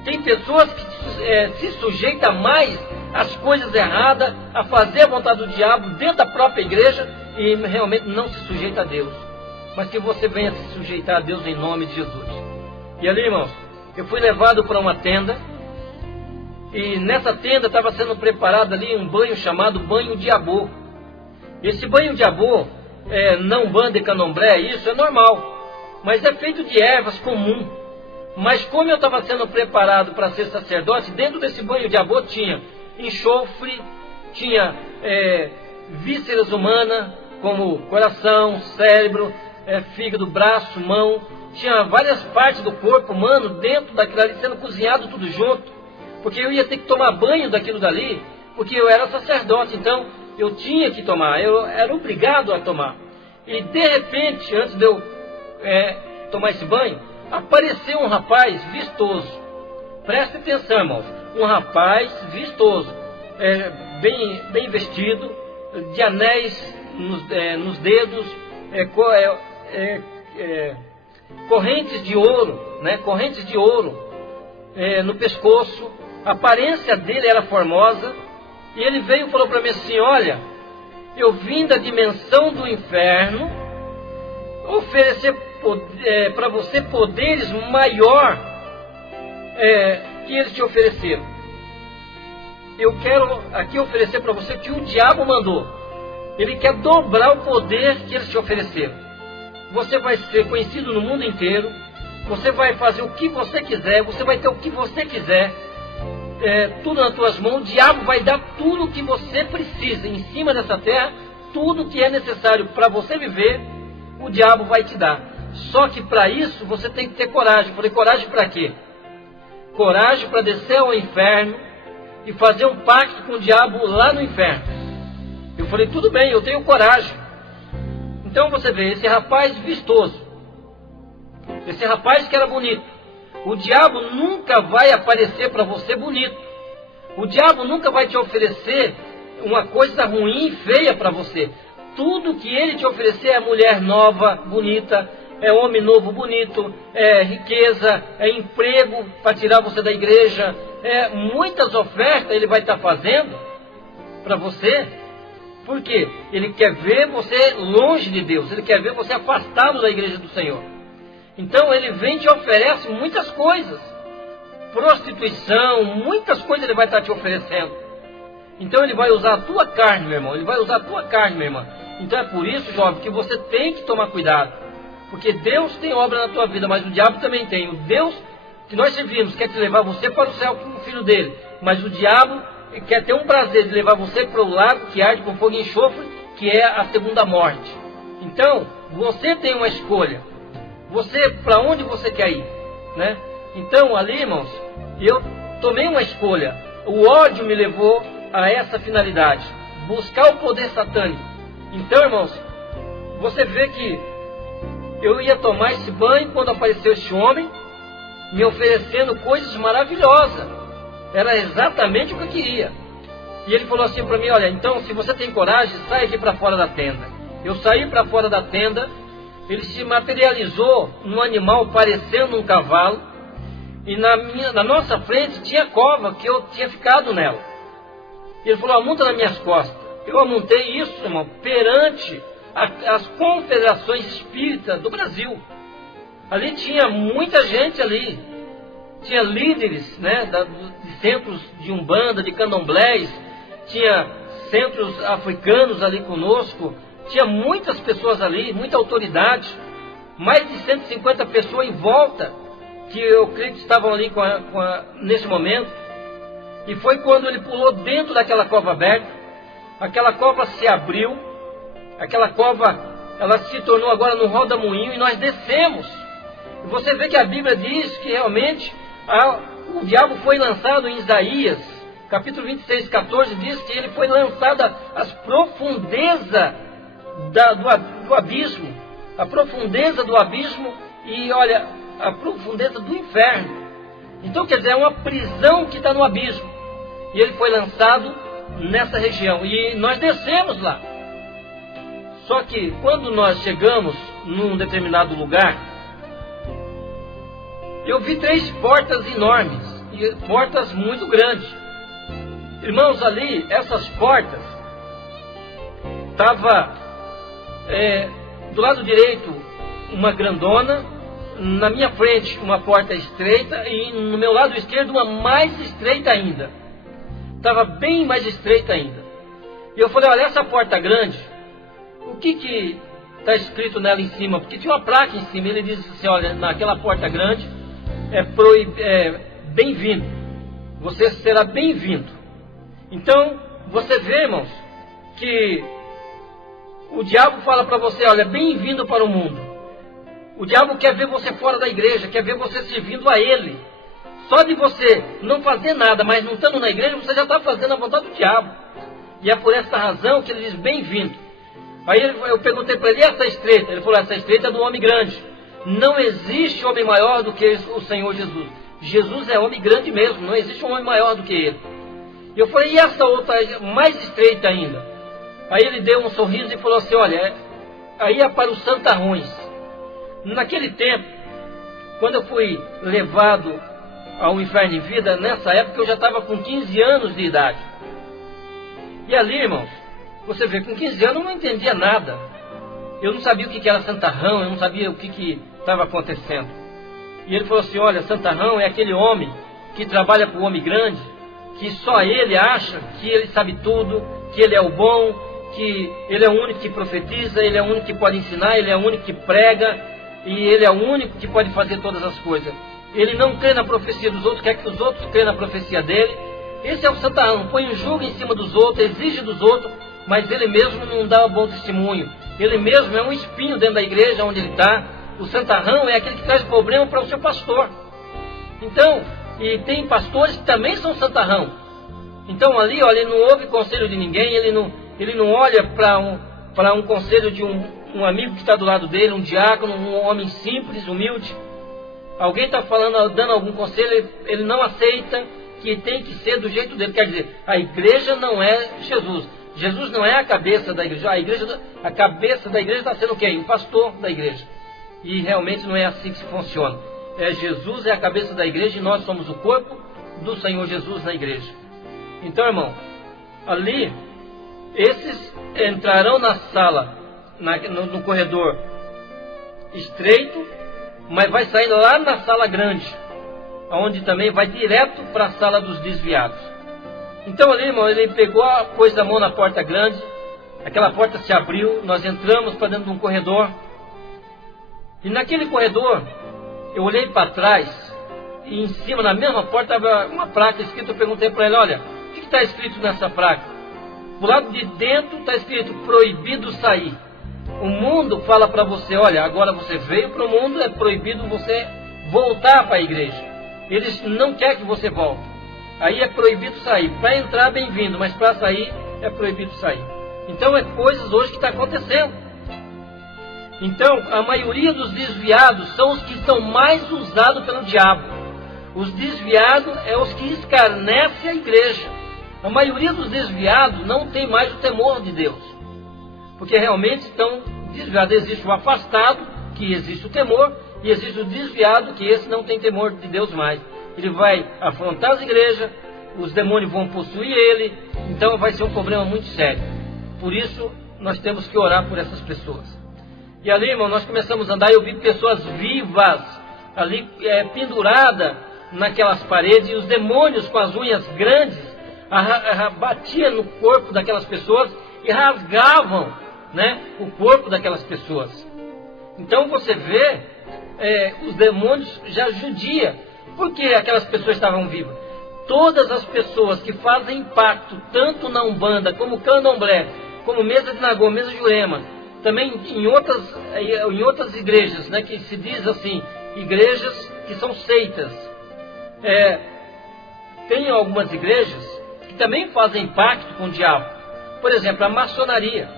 Tem pessoas que se sujeitam mais às coisas erradas, a fazer a vontade do diabo dentro da própria igreja, e realmente não se sujeita a Deus. Mas que você venha se sujeitar a Deus em nome de Jesus. E ali, irmãos, eu fui levado para uma tenda, e nessa tenda estava sendo preparado ali um banho chamado banho de abô. Esse banho de abô, não banda e candomblé, isso é normal, mas é feito de ervas comum. Mas como eu estava sendo preparado para ser sacerdote, dentro desse banho de abô tinha enxofre, tinha vísceras humanas, como coração, cérebro, fígado, braço, mão. Tinha várias partes do corpo humano dentro daquilo ali, sendo cozinhado tudo junto. Porque eu ia ter que tomar banho daquilo dali, porque eu era sacerdote, então eu tinha que tomar, eu era obrigado a tomar. E de repente, antes de eu tomar esse banho, apareceu um rapaz vistoso. Preste atenção, irmãos, um rapaz vistoso, bem vestido, de anéis nos dedos, correntes de ouro, né? Correntes de ouro no pescoço. A aparência dele era formosa. E ele veio e falou para mim assim: olha, eu vim da dimensão do inferno oferecer para você poderes maior que eles te ofereceram. Eu quero aqui oferecer para você que o diabo mandou. Ele quer dobrar o poder que eles te ofereceram. Você vai ser conhecido no mundo inteiro. Você vai fazer o que você quiser. Você vai ter o que você quiser. Tudo nas tuas mãos. O diabo vai dar tudo o que você precisa em cima dessa terra. Tudo que é necessário para você viver, o diabo vai te dar. Só que para isso você tem que ter coragem. Eu falei, coragem para quê? Coragem para descer ao inferno e fazer um pacto com o diabo lá no inferno. Eu falei, tudo bem, eu tenho coragem. Então você vê, esse rapaz vistoso, esse rapaz que era bonito, o diabo nunca vai aparecer para você bonito. O diabo nunca vai te oferecer uma coisa ruim e feia para você. Tudo que ele te oferecer é mulher nova, bonita, é homem novo, bonito, é riqueza, é emprego para tirar você da igreja, muitas ofertas ele vai estar fazendo para você. Por quê? Ele quer ver você longe de Deus, ele quer ver você afastado da igreja do Senhor. Então ele vem e te oferece muitas coisas, prostituição, muitas coisas ele vai estar te oferecendo. Então ele vai usar a tua carne, meu irmão, ele vai usar a tua carne, minha irmã. Então é por isso, jovem, que você tem que tomar cuidado, porque Deus tem obra na tua vida, mas o diabo também tem. O Deus que nós servimos quer te levar você para o céu como filho dele, mas o diabo quer ter um prazer de levar você para o lago que arde com fogo e enxofre, que é a segunda morte. Então você tem uma escolha. Você, para onde você quer ir, né? Então ali, irmãos, eu tomei uma escolha. O ódio me levou a essa finalidade, buscar o poder satânico. Então, irmãos, você vê que eu ia tomar esse banho quando apareceu este homem, me oferecendo coisas maravilhosas. Era exatamente o que eu queria. E ele falou assim para mim: olha, então se você tem coragem, sai aqui para fora da tenda. Eu saí para fora da tenda. Ele se materializou num animal parecendo um cavalo. E na nossa frente tinha cova que eu tinha ficado nela. E ele falou: amonta nas minhas costas. Eu amontei isso, irmão, perante as confederações espíritas do Brasil. Ali tinha muita gente ali. Tinha líderes, né, de centros de umbanda, de candomblés. Tinha centros africanos ali conosco. Tinha muitas pessoas ali, muita autoridade. Mais de 150 pessoas em volta, que eu creio que estavam ali nesse momento. E foi quando ele pulou dentro daquela cova aberta. Aquela cova se abriu. Aquela cova, ela se tornou agora no roda-moinho e nós descemos. E você vê que a Bíblia diz que realmente o diabo foi lançado em Isaías, capítulo 26, 14, diz que ele foi lançado às profundezas do abismo. a profundeza do abismo e, olha, a profundeza do inferno. Então, quer dizer, é uma prisão que está no abismo. E ele foi lançado nessa região. E nós descemos lá. Só que, quando nós chegamos num determinado lugar, eu vi 3 portas enormes. E portas muito grandes. Irmãos, ali, essas portas, estava do lado direito uma grandona, na minha frente uma porta estreita e no meu lado esquerdo uma mais estreita ainda. Estava bem mais estreita ainda. E eu falei, olha, essa porta grande, o que está escrito nela em cima? Porque tinha uma placa em cima, ele diz assim, olha, naquela porta grande bem-vindo, você será bem-vindo. Então, você vê, irmãos, que o diabo fala para você, olha, bem-vindo para o mundo. O diabo quer ver você fora da igreja, quer ver você servindo a ele. Só de você não fazer nada, mas não estando na igreja, você já está fazendo a vontade do diabo. E é por essa razão que ele diz, bem-vindo. Aí eu perguntei para ele, essa estreita? Ele falou, essa estreita é do homem grande. Não existe homem maior do que o Senhor Jesus. Jesus é homem grande mesmo, não existe um homem maior do que ele. E eu falei, e essa outra mais estreita ainda? Aí ele deu um sorriso e falou assim, olha, aí é para os santarrões. Naquele tempo, quando eu fui levado ao inferno em vida, nessa época eu já estava com 15 anos de idade. E ali, irmãos, você vê, com 15 anos eu não entendia nada. Eu não sabia o que era santarrão, eu não sabia o que estava acontecendo. E ele falou assim, olha, santarrão é aquele homem que trabalha para o homem grande, que só ele acha que ele sabe tudo, que ele é o bom, que ele é o único que profetiza, ele é o único que pode ensinar, ele é o único que prega, e ele é o único que pode fazer todas as coisas. Ele não crê na profecia dos outros, quer que os outros crêem na profecia dele. Esse é o santarrão, põe um jugo em cima dos outros, exige dos outros, mas ele mesmo não dá um bom testemunho. Ele mesmo é um espinho dentro da igreja onde ele está. O santarrão é aquele que traz problema para o seu pastor. Então, e tem pastores que também são santarrão. Então ali, olha, ele não ouve conselho de ninguém, ele não olha para um conselho de um amigo que está do lado dele, um diácono, um homem simples, humilde. Alguém está falando, dando algum conselho, ele não aceita, que tem que ser do jeito dele. Quer dizer, a igreja não é Jesus. Jesus não é a cabeça da igreja. A cabeça da igreja está sendo quem? O pastor da igreja. E realmente não é assim que se funciona. Jesus é a cabeça da igreja e nós somos o corpo do Senhor Jesus na igreja. Então, irmão, ali, esses entrarão na sala, no corredor estreito, mas vai sair lá na sala grande, onde também vai direto para a sala dos desviados. Então ali, irmão, ele pegou, pôs a mão na porta grande, aquela porta se abriu, nós entramos para dentro de um corredor, e naquele corredor, eu olhei para trás, e em cima, na mesma porta, estava uma placa escrita. Eu perguntei para ele, olha, o que está escrito nessa placa? Do lado de dentro está escrito, proibido sair. O mundo fala para você, olha, agora você veio para o mundo, é proibido você voltar para a igreja. Eles não querem que você volte. Aí é proibido sair. Para entrar, bem-vindo, mas para sair, é proibido sair. Então é coisas hoje que está acontecendo. Então, a maioria dos desviados são os que são mais usados pelo diabo. Os desviados é os que escarnecem a igreja. A maioria dos desviados não tem mais o temor de Deus. Porque realmente estão desviados. Existe o afastado, que existe o temor, e existe o desviado, que esse não tem temor de Deus mais. Ele vai afrontar as igrejas, os demônios vão possuir ele, então vai ser um problema muito sério. Por isso, nós temos que orar por essas pessoas. E ali, irmão, nós começamos a andar e eu vi pessoas vivas, ali penduradas naquelas paredes, e os demônios com as unhas grandes batiam no corpo daquelas pessoas e rasgavam, né, o corpo daquelas pessoas. Então você vê os demônios já judia. Por que aquelas pessoas estavam vivas? Todas as pessoas que fazem impacto, tanto na Umbanda, como Candomblé, como Mesa de Nagô, Mesa de Jurema, também em outras igrejas, né, que se diz assim, igrejas que são seitas. Tem algumas igrejas que também fazem pacto com o diabo. Por exemplo, a maçonaria.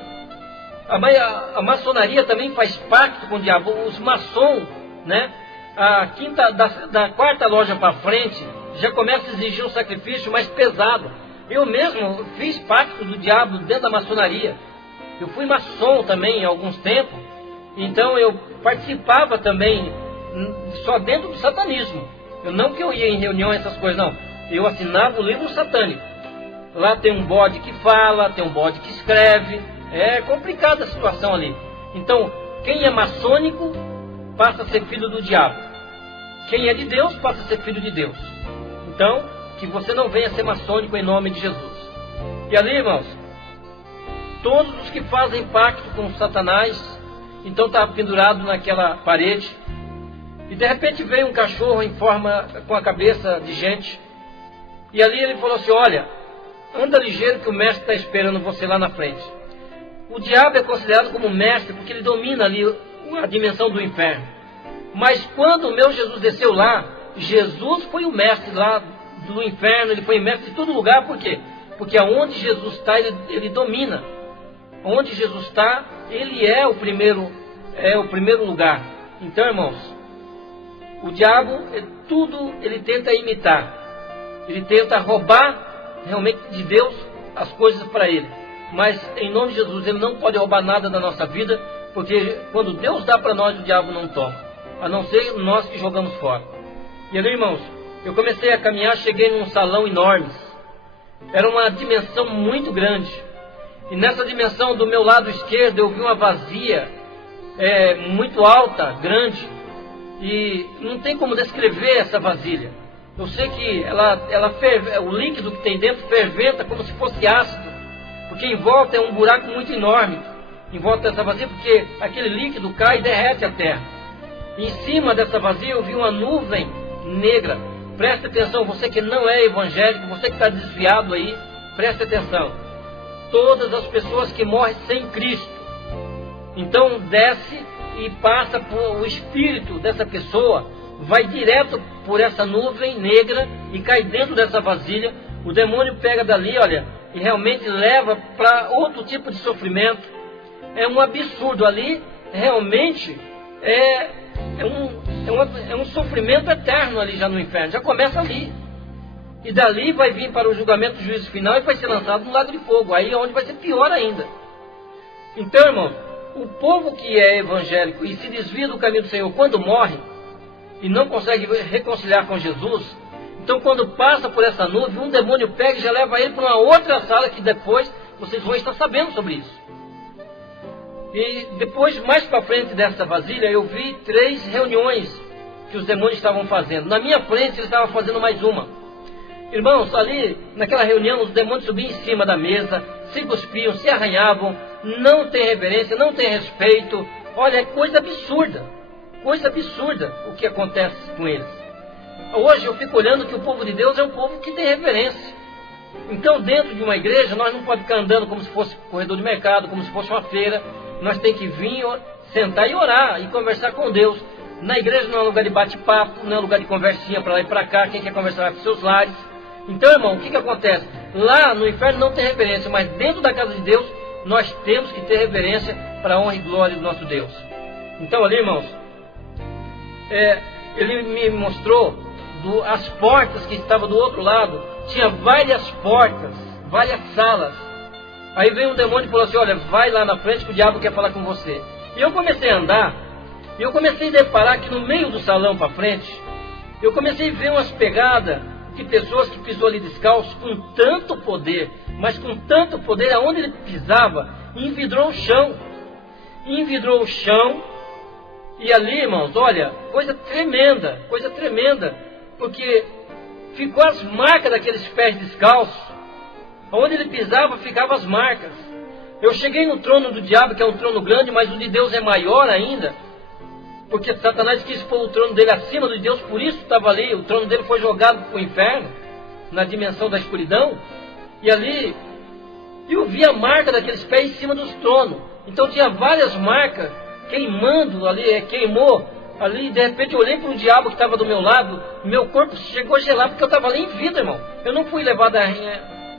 A maçonaria também faz pacto com o diabo. Os maçons, né? Da quarta loja para frente, já começa a exigir um sacrifício mais pesado. Eu mesmo fiz pacto do diabo dentro da maçonaria. Eu fui maçom também há alguns tempos. Então eu participava também só dentro do satanismo. Não que eu ia em reunião, essas coisas, não. Eu assinava o livro satânico. Lá tem um bode que fala, tem um bode que escreve. É complicada a situação ali. Então, quem é maçônico passa a ser filho do diabo. Quem é de Deus passa a ser filho de Deus. Então, que você não venha ser maçônico em nome de Jesus. E ali, irmãos, todos os que fazem pacto com Satanás, então está pendurado naquela parede. E de repente veio um cachorro em forma, com a cabeça de gente. E ali ele falou assim: olha, anda ligeiro que o mestre está esperando você lá na frente. O diabo é considerado como mestre porque ele domina ali a dimensão do inferno. Mas quando o meu Jesus desceu lá, Jesus foi o mestre lá do inferno, ele foi mestre de todo lugar. Por quê? Porque aonde Jesus está, ele domina. Onde Jesus está, ele é o primeiro lugar. Então, irmãos, o diabo, tudo ele tenta imitar. Ele tenta roubar realmente de Deus as coisas para ele. Mas em nome de Jesus, ele não pode roubar nada da nossa vida, porque quando Deus dá para nós, o diabo não toma, a não ser nós que jogamos fora. E ali, irmãos, eu comecei a caminhar, cheguei num salão enorme. Era uma dimensão muito grande. E nessa dimensão, do meu lado esquerdo, eu vi uma vazia muito alta, grande. E não tem como descrever essa vasilha. Eu sei que ela ferve, o líquido que tem dentro ferventa como se fosse ácido. Porque em volta é um buraco muito enorme. Em volta dessa vazia, porque aquele líquido cai e derrete a terra. E em cima dessa vazia eu vi uma nuvem negra. Preste atenção, você que não é evangélico, você que está desviado aí, preste atenção. Todas as pessoas que morrem sem Cristo, então desce e passa por o espírito dessa pessoa, vai direto por essa nuvem negra e cai dentro dessa vasilha. O demônio pega dali, olha, e realmente leva para outro tipo de sofrimento. É um absurdo ali, realmente é um sofrimento eterno ali já no inferno, já começa ali. E dali vai vir para o julgamento do juízo final e vai ser lançado no lago de fogo, aí é onde vai ser pior ainda. Então, irmão, o povo que é evangélico e se desvia do caminho do Senhor, quando morre e não consegue reconciliar com Jesus, então quando passa por essa nuvem, um demônio pega e já leva ele para uma outra sala, que depois vocês vão estar sabendo sobre isso. E depois, mais para frente dessa vasilha, eu vi 3 reuniões que os demônios estavam fazendo. Na minha frente eles estavam fazendo mais uma. Irmãos, ali naquela reunião os demônios subiam em cima da mesa, se cuspiam, se arranhavam, não tem reverência, não tem respeito. Olha, é coisa absurda o que acontece com eles. Hoje eu fico olhando que o povo de Deus é um povo que tem reverência. Então dentro de uma igreja nós não podemos ficar andando como se fosse corredor de mercado, como se fosse uma feira. Nós temos que vir, sentar e orar e conversar com Deus. Na igreja não é lugar de bate-papo, não é lugar de conversinha para lá e para cá. Quem quer conversar vai para os seus lares. Então, irmão, o que acontece? Lá no inferno não tem reverência, mas dentro da casa de Deus nós temos que ter reverência para a honra e glória do nosso Deus. Então ali, irmãos, ele me mostrou as portas que estavam do outro lado. Tinha várias portas, várias salas. Aí veio um demônio e falou assim: olha, vai lá na frente que o diabo quer falar com você. E eu comecei a andar, e eu comecei a deparar que no meio do salão para frente, eu comecei a ver umas pegadas de pessoas que pisou ali descalço com tanto poder, mas com tanto poder, aonde ele pisava, envidrou o chão. Envidrou o chão. E ali, irmãos, olha, coisa tremenda, porque ficou as marcas daqueles pés descalços. Onde ele pisava, ficavam as marcas. Eu cheguei no trono do diabo, que é um trono grande, mas o de Deus é maior ainda, porque Satanás quis pôr o trono dele acima do de Deus, por isso estava ali. O trono dele foi jogado para o inferno, na dimensão da escuridão. E ali, eu vi a marca daqueles pés em cima dos tronos. Então tinha várias marcas, queimando ali, queimou ali. De repente eu olhei para o diabo que estava do meu lado, meu corpo chegou a gelar, porque eu estava ali em vida, irmão. Eu não fui levado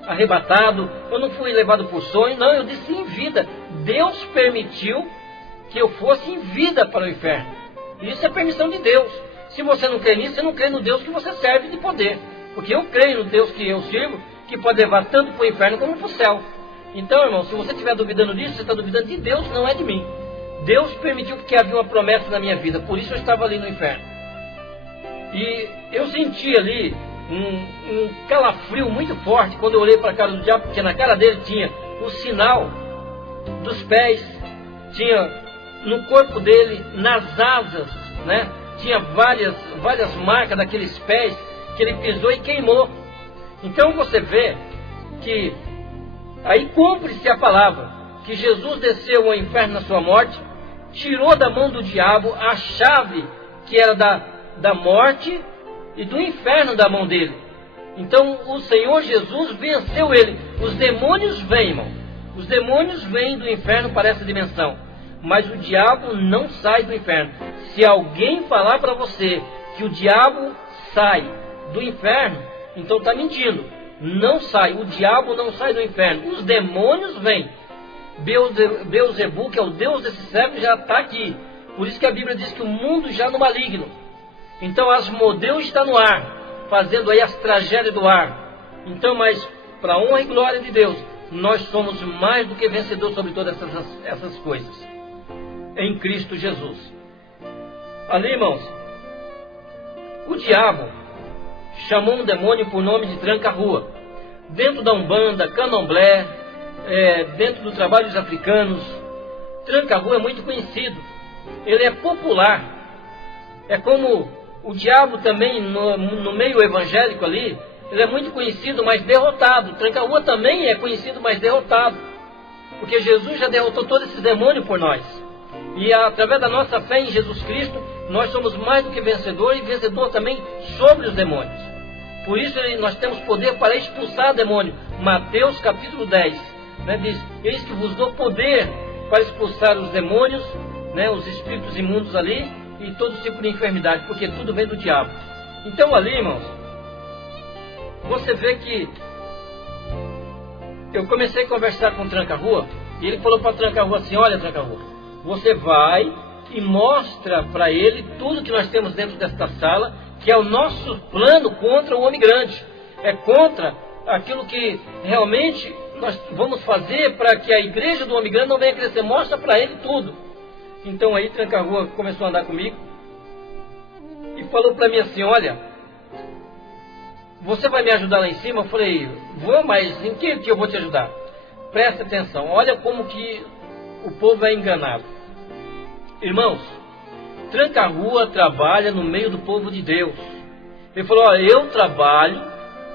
arrebatado, eu não fui levado por sonho, não, eu desci em vida, Deus permitiu que eu fosse em vida para o inferno. Isso é permissão de Deus. Se você não crê nisso, você não crê no Deus que você serve de poder. Porque eu creio no Deus que eu sirvo, que pode levar tanto para o inferno como para o céu. Então, irmão, se você estiver duvidando disso, você está duvidando de Deus, não é de mim. Deus permitiu que havia uma promessa na minha vida, por isso eu estava ali no inferno. E eu senti ali um calafrio muito forte quando eu olhei para a cara do diabo, porque na cara dele tinha o sinal dos pés, tinha no corpo dele, nas asas, né? Tinha várias marcas daqueles pés que ele pisou e queimou. Então você vê que aí cumpre-se a palavra, que Jesus desceu ao inferno na sua morte, tirou da mão do diabo a chave que era da morte e do inferno da mão dele. Então o Senhor Jesus venceu ele. Os demônios vêm, irmão. Os demônios vêm do inferno para essa dimensão, mas o diabo não sai do inferno. Se alguém falar para você que o diabo sai do inferno, então está mentindo. Não sai, o diabo não sai do inferno. Os demônios vêm. Beelzebu, que é o Deus desse século, já está aqui. Por isso que a Bíblia diz que o mundo já no maligno. Então Asmodeu está no ar, fazendo aí as tragédias do ar. Então, mas para a honra e glória de Deus, nós somos mais do que vencedores sobre todas essas coisas, em Cristo Jesus. Ali, irmãos, o diabo chamou um demônio por nome de tranca-rua. Dentro da Umbanda, Candomblé, dentro do trabalho dos africanos, tranca-rua é muito conhecido. Ele é popular. É como o diabo também no meio evangélico ali, ele é muito conhecido, mas derrotado. Tranca-rua também é conhecido, mas derrotado. Porque Jesus já derrotou todos esses demônios por nós. E através da nossa fé em Jesus Cristo, nós somos mais do que vencedor e vencedor também sobre os demônios. Por isso nós temos poder para expulsar demônio. Mateus capítulo 10, né, diz: eis que vos dou poder para expulsar os demônios, né, os espíritos imundos ali, e todo tipo de enfermidade, porque tudo vem do diabo. Então ali, irmãos, você vê que eu comecei a conversar com o Tranca-Rua, e ele falou para o Tranca-Rua assim: olha, Tranca-Rua, você vai e mostra para ele tudo que nós temos dentro desta sala, que é o nosso plano contra o homem grande. É contra aquilo que realmente nós vamos fazer para que a igreja do homem grande não venha crescer. Mostra para ele tudo. Então aí Tranca-Rua começou a andar comigo e falou para mim assim: olha, você vai me ajudar lá em cima? Eu falei: vou, mas em que eu vou te ajudar? Presta atenção, olha como que o povo é enganado. Irmãos, Tranca-Rua trabalha no meio do povo de Deus. Ele falou: olha, eu trabalho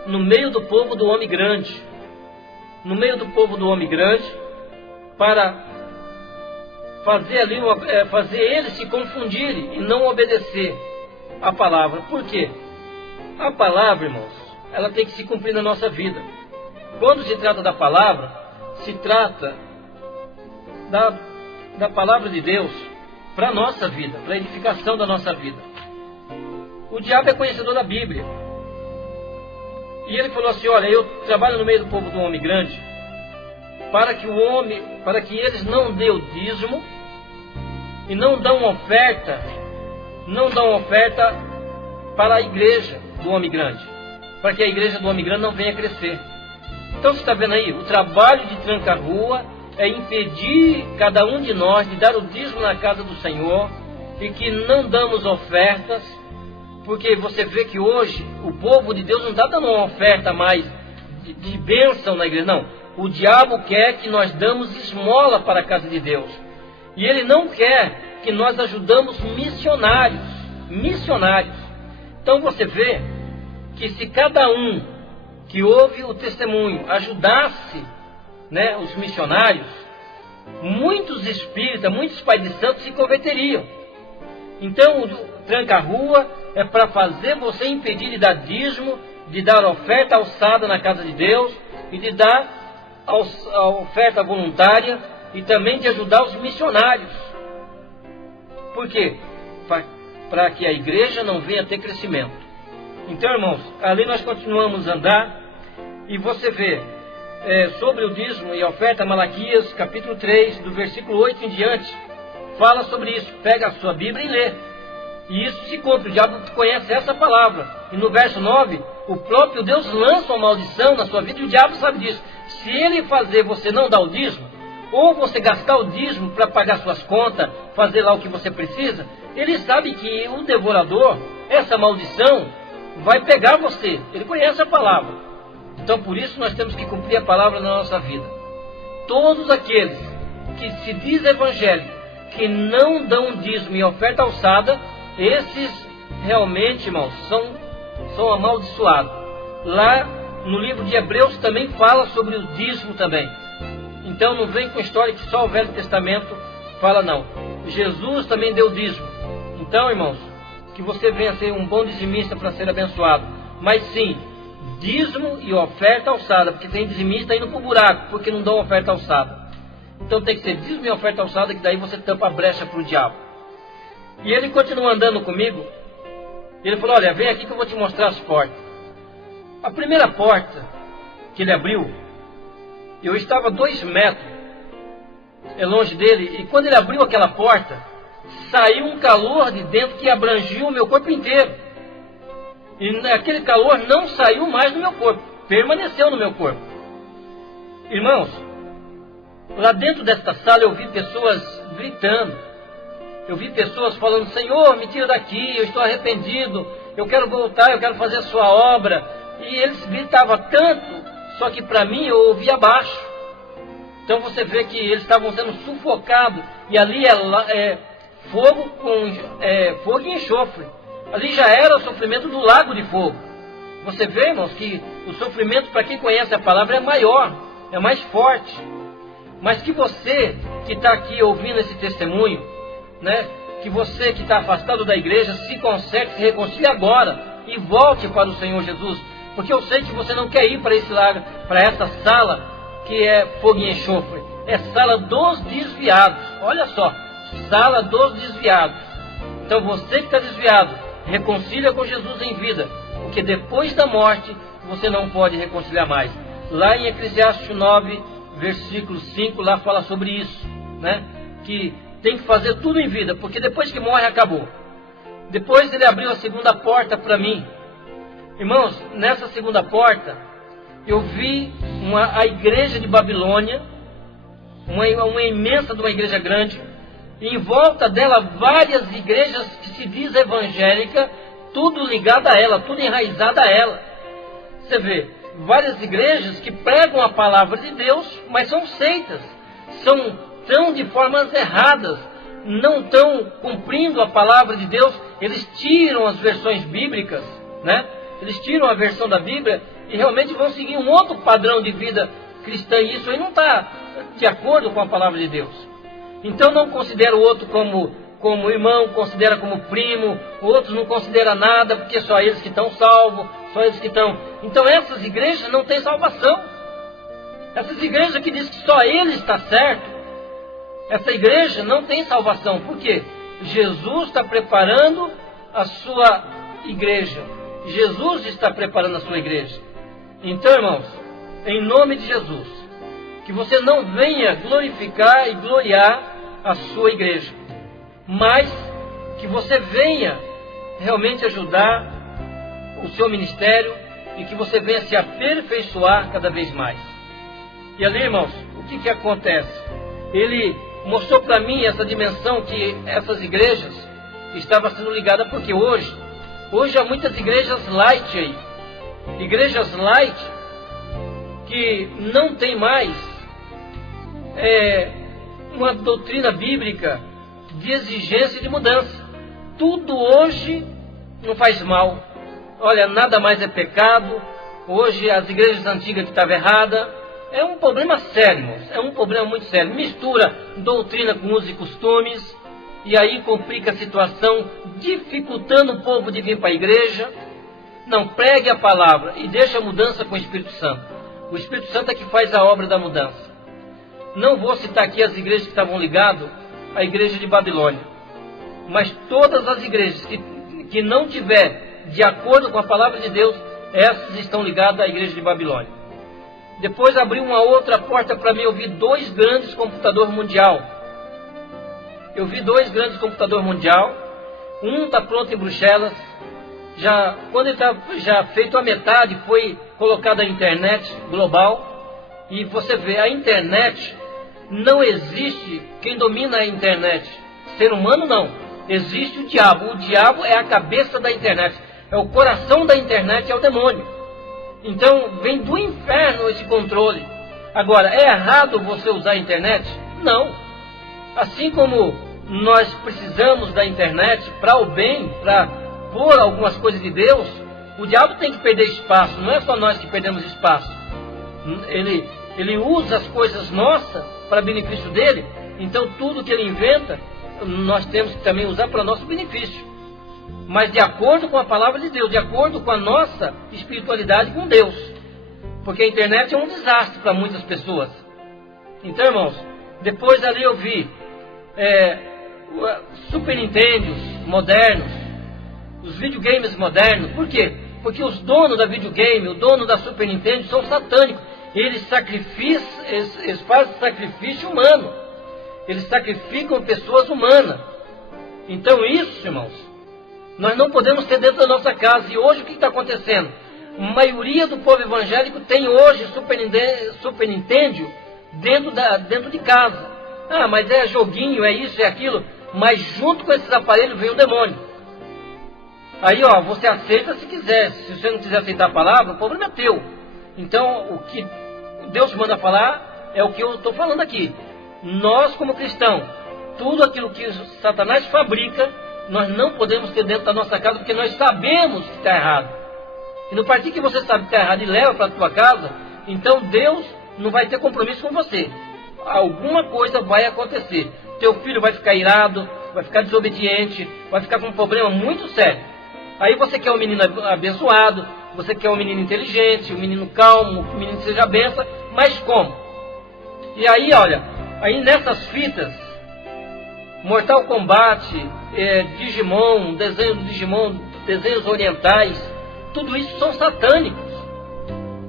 no meio do povo do homem grande. No meio do povo do homem grande, para fazer ali fazer eles se confundirem e não obedecer a palavra. Por quê? A palavra, irmãos, ela tem que se cumprir na nossa vida. Quando se trata da palavra, se trata da palavra de Deus para a nossa vida, para a edificação da nossa vida. O diabo é conhecedor da Bíblia. E ele falou assim: olha, eu trabalho no meio do povo do homem grande, para que eles não dêem o dízimo e não dão oferta para a igreja do homem grande, para que a igreja do homem grande não venha crescer. Então você está vendo aí, o trabalho de Tranca-Rua é impedir cada um de nós de dar o dízimo na casa do Senhor, e que não damos ofertas, porque você vê que hoje o povo de Deus não está dando uma oferta mais de bênção na igreja, não. O diabo quer que nós damos esmola para a casa de Deus, e ele não quer que nós ajudamos missionários. Então você vê que se cada um que ouve o testemunho ajudasse, né, os missionários, muitos espíritas, muitos pais de santos se converteriam. Então o Tranca-Rua é para fazer você impedir de dar dízimo, de dar oferta alçada na casa de Deus, e de dar a oferta voluntária, e também de ajudar os missionários. Por quê? Para que a igreja não venha ter crescimento. Então, irmãos, ali nós continuamos a andar, e você vê sobre o dízimo e a oferta, Malaquias, capítulo 3, do versículo 8 em diante, fala sobre isso. Pega a sua Bíblia e lê. E isso se cumpre, o diabo conhece essa palavra. E no verso 9, o próprio Deus lança uma maldição na sua vida, e o diabo sabe disso. Se ele fazer você não dar o dízimo, ou você gastar o dízimo para pagar suas contas, fazer lá o que você precisa, ele sabe que o devorador, essa maldição, vai pegar você. Ele conhece a palavra. Então por isso nós temos que cumprir a palavra na nossa vida. Todos aqueles que se diz evangélico, que não dão dízimo e oferta alçada, esses realmente, irmãos, são amaldiçoados. Lá no livro de Hebreus também fala sobre o dízimo também. Então não vem com história que só o Velho Testamento fala, não. Jesus também deu dízimo. Então, irmãos, que você venha ser um bom dizimista para ser abençoado. Mas sim, dízimo e oferta alçada, porque tem dizimista indo para o buraco, porque não dão oferta alçada. Então tem que ser dízimo e oferta alçada, que daí você tampa a brecha para o diabo. E ele continua andando comigo. Ele falou, olha, vem aqui que eu vou te mostrar as portas. A primeira porta que ele abriu, eu estava 2 metros longe dele, e quando ele abriu aquela porta, saiu um calor de dentro que abrangiu o meu corpo inteiro. E aquele calor não saiu mais do meu corpo, permaneceu no meu corpo. Irmãos, lá dentro desta sala eu vi pessoas gritando. Eu vi pessoas falando, Senhor, me tira daqui, eu estou arrependido, eu quero voltar, eu quero fazer a sua obra. E eles gritavam tanto, só que para mim eu ouvia abaixo. Então você vê que eles estavam sendo sufocados, e ali é fogo e enxofre. Ali já era o sofrimento do lago de fogo. Você vê, irmãos, que o sofrimento, para quem conhece a palavra, é maior, é mais forte. Mas que você que está aqui ouvindo esse testemunho, né, que você que está afastado da igreja, se conserte, se reconcilie agora e volte para o Senhor Jesus. Porque eu sei que você não quer ir para esse lago, para essa sala que é fogo e enxofre. É sala dos desviados. Olha só, sala dos desviados. Então você que está desviado, reconcilia com Jesus em vida, porque depois da morte você não pode reconciliar mais. Lá em Eclesiastes 9, versículo 5, lá fala sobre isso, né? Que tem que fazer tudo em vida, porque depois que morre acabou. Depois ele abriu a segunda porta para mim. Irmãos, nessa segunda porta eu vi a igreja de Babilônia, uma imensa de uma igreja grande, e em volta dela várias igrejas que se diz evangélica, tudo ligado a ela, tudo enraizado a ela. Você vê, várias igrejas que pregam a palavra de Deus, mas são seitas, estão de formas erradas, não estão cumprindo a palavra de Deus. Eles tiram as versões bíblicas, né? Eles tiram a versão da Bíblia e realmente vão seguir um outro padrão de vida cristã, e isso aí não está de acordo com a palavra de Deus. Então não considera o outro como irmão, considera como primo, outros não considera nada, porque só eles que estão salvos, só eles que estão. Então essas igrejas não têm salvação. Essas igrejas que dizem que só ele está certo, essa igreja não tem salvação. Por quê? Jesus está preparando a sua igreja. Jesus está preparando a sua igreja. Então, irmãos, em nome de Jesus, que você não venha glorificar e gloriar a sua igreja, mas que você venha realmente ajudar o seu ministério e que você venha se aperfeiçoar cada vez mais. E ali, irmãos, o que acontece? Ele mostrou para mim essa dimensão que essas igrejas estavam sendo ligadas, porque hoje há muitas igrejas light aí, igrejas light que não tem mais uma doutrina bíblica de exigência e de mudança. Tudo hoje não faz mal. Olha, nada mais é pecado. Hoje as igrejas antigas que estavam erradas. É um problema sério, irmãos. É um problema muito sério. Mistura doutrina com usos e costumes, e aí complica a situação, dificultando o povo de vir para a igreja. Não, pregue a palavra e deixe a mudança com o Espírito Santo. O Espírito Santo é que faz a obra da mudança. Não vou citar aqui as igrejas que estavam ligadas à igreja de Babilônia, mas todas as igrejas que não tiver de acordo com a palavra de Deus, essas estão ligadas à igreja de Babilônia. Depois abriu uma outra porta para mim. Eu vi 2 grandes computadores mundial. Eu vi 2 grandes computadores mundial. Um está pronto em Bruxelas. Quando ele está já feito a metade, foi colocada a internet global. E você vê, a internet, não existe quem domina a internet. Ser humano não. Existe o diabo. O diabo é a cabeça da internet. É o coração da internet, é o demônio. Então, vem do inferno esse controle. Agora, é errado você usar a internet? Não. Assim como nós precisamos da internet para o bem, para pôr algumas coisas de Deus, o diabo tem que perder espaço. Não é só nós que perdemos espaço. Ele usa as coisas nossas para benefício dele. Então, tudo que ele inventa, nós temos que também usar para nosso benefício. Mas de acordo com a palavra de Deus, de acordo com a nossa espiritualidade com Deus. Porque a internet é um desastre para muitas pessoas. Então, irmãos, depois ali eu vi Super Nintendos modernos, os videogames modernos. Por quê? Porque os donos da videogame, o dono da Super Nintendo são satânicos. Eles fazem sacrifício humano. Eles sacrificam pessoas humanas. Então isso, irmãos, nós não podemos ter dentro da nossa casa. E hoje o que está acontecendo? A maioria do povo evangélico tem hoje Super Nintendo dentro de casa. Ah, mas é joguinho, é isso, é aquilo. Mas junto com esses aparelhos vem o demônio. Aí, você aceita se quiser. Se você não quiser aceitar a palavra, o problema é teu. Então, o que Deus manda falar é o que eu estou falando aqui. Nós, como cristãos, tudo aquilo que Satanás fabrica, nós não podemos ter dentro da nossa casa, porque nós sabemos que está errado. E no partir que você sabe que está errado e leva para a tua casa, então Deus não vai ter compromisso com você. Alguma coisa vai acontecer. Teu filho vai ficar irado, vai ficar desobediente, vai ficar com um problema muito sério. Aí você quer um menino abençoado, você quer um menino inteligente, um menino calmo, um menino que seja benção, mas como? E aí, olha, aí nessas fitas, Mortal Kombat, Digimon, desenhos do Digimon, desenhos orientais, tudo isso são satânicos.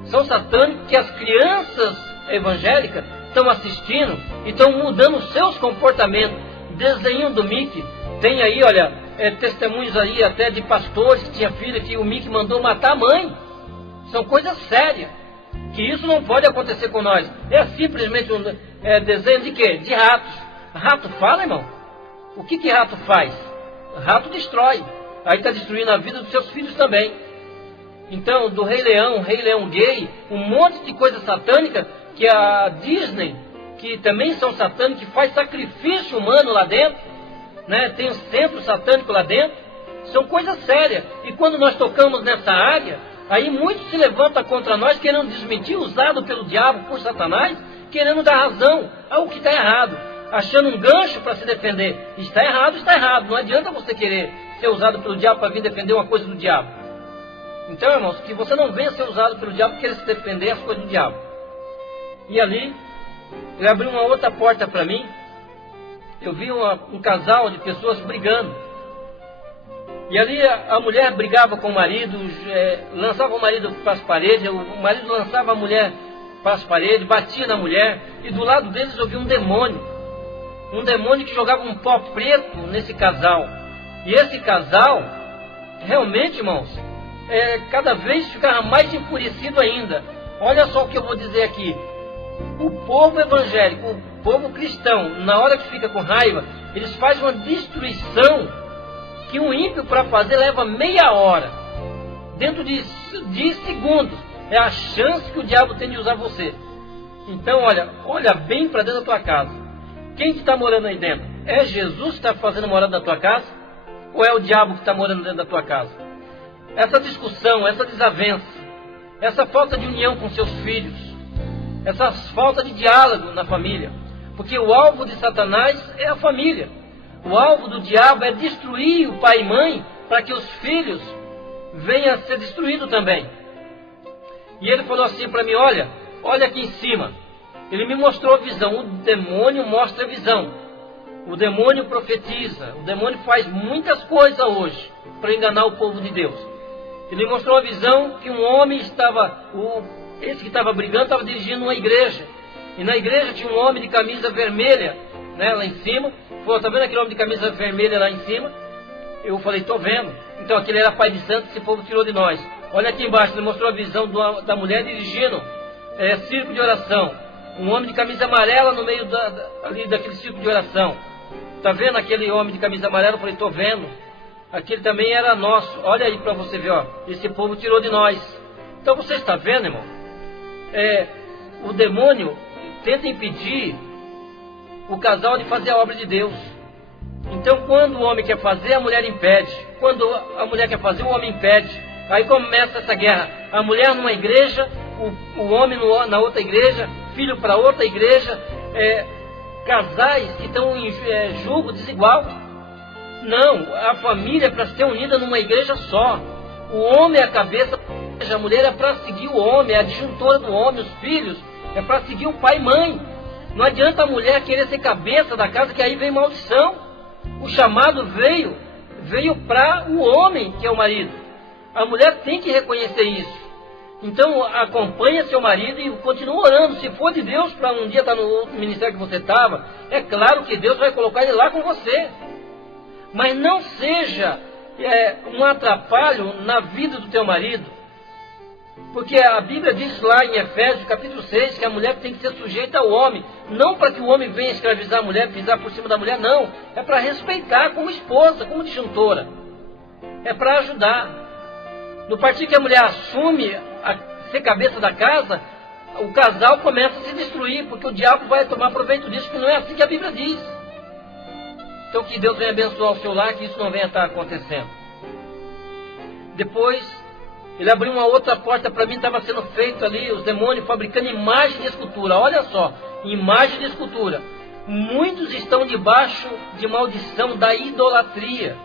São satânicos que as crianças evangélicas estão assistindo e estão mudando os seus comportamentos. Desenho do Mickey, tem aí, olha, testemunhos aí até de pastores que tinha filha que o Mickey mandou matar a mãe. São coisas sérias, que isso não pode acontecer com nós. É simplesmente um desenho de quê? De ratos. Rato fala, irmão? O que rato faz? Rato destrói. Aí está destruindo a vida dos seus filhos também. Então, do Rei Leão gay, um monte de coisa satânica que a Disney, que também são satânicos, que faz sacrifício humano lá dentro, né? Tem um centro satânico lá dentro. São coisas sérias. E quando nós tocamos nessa área, aí muitos se levantam contra nós, querendo desmentir, usado pelo diabo, por Satanás, querendo dar razão ao que está errado, achando um gancho para se defender. Está errado, está errado. Não adianta você querer ser usado pelo diabo para vir defender uma coisa do diabo. Então, irmãos, que você não venha ser usado pelo diabo para querer se defender as coisas do diabo. E ali, ele abriu uma outra porta para mim. Eu vi um casal de pessoas brigando. E ali a mulher brigava com o marido, lançava o marido para as paredes, o marido lançava a mulher para as paredes, batia na mulher. E do lado deles eu vi um demônio. Um demônio que jogava um pó preto nesse casal. E esse casal, realmente, irmãos, cada vez ficava mais enfurecido ainda. Olha só o que eu vou dizer aqui. O povo evangélico, o povo cristão, na hora que fica com raiva, eles fazem uma destruição que um ímpio para fazer leva meia hora. Dentro de segundos. É a chance que o diabo tem de usar você. Então, olha bem para dentro da tua casa. Quem que está morando aí dentro? É Jesus que está fazendo morada na tua casa? Ou é o diabo que está morando dentro da tua casa? Essa discussão, essa desavença, essa falta de união com seus filhos, essa falta de diálogo na família. Porque o alvo de Satanás é a família. O alvo do diabo é destruir o pai e mãe para que os filhos venham a ser destruídos também. E ele falou assim para mim, olha aqui em cima. Ele me mostrou a visão. O demônio mostra a visão. O demônio profetiza. O demônio faz muitas coisas hoje para enganar o povo de Deus. Ele mostrou a visão que um homem estava, esse que estava brigando estava dirigindo uma igreja. E na igreja tinha um homem de camisa vermelha, né, lá em cima. Falou, tá vendo aquele homem de camisa vermelha lá em cima? Eu falei, tô vendo. Então aquele era pai de santo, esse povo tirou de nós. Olha aqui embaixo, ele mostrou a visão da mulher dirigindo círculo de oração. Um homem de camisa amarela no meio ali daquele círculo de oração. Tá vendo aquele homem de camisa amarela? Eu falei, tô vendo. Aquele também era nosso. Olha aí para você ver, ó. Esse povo tirou de nós. Então você está vendo, irmão? O demônio tenta impedir o casal de fazer a obra de Deus. Então quando o homem quer fazer, a mulher impede. Quando a mulher quer fazer, o homem impede. Aí começa essa guerra. A mulher numa igreja, o homem na outra igreja, filho para outra igreja, casais que estão em julgo desigual. Não, a família é para ser unida numa igreja só. O homem é a cabeça, a mulher é para seguir o homem, é a disjuntora do homem, os filhos é para seguir o pai e mãe. Não adianta a mulher querer ser cabeça da casa, que aí vem maldição. O chamado veio para o homem, que é o marido. A mulher tem que reconhecer isso. Então acompanha seu marido e continua orando. Se for de Deus, para um dia estar no outro ministério que você estava, é claro que Deus vai colocar ele lá com você. Mas não seja um atrapalho na vida do teu marido. Porque a Bíblia diz lá em Efésios capítulo 6 que a mulher tem que ser sujeita ao homem. Não para que o homem venha escravizar a mulher, pisar por cima da mulher, não. É para respeitar como esposa, como disjuntora. É para ajudar. No partido que a mulher assume ser cabeça da casa, o casal começa a se destruir, porque o diabo vai tomar proveito disso, que não é assim que a Bíblia diz. Então que Deus venha abençoar o seu lar, que isso não venha estar acontecendo. Depois, ele abriu uma outra porta para mim, estava sendo feito ali, os demônios fabricando imagem de escultura. Olha só, imagem de escultura. Muitos estão debaixo de maldição da idolatria.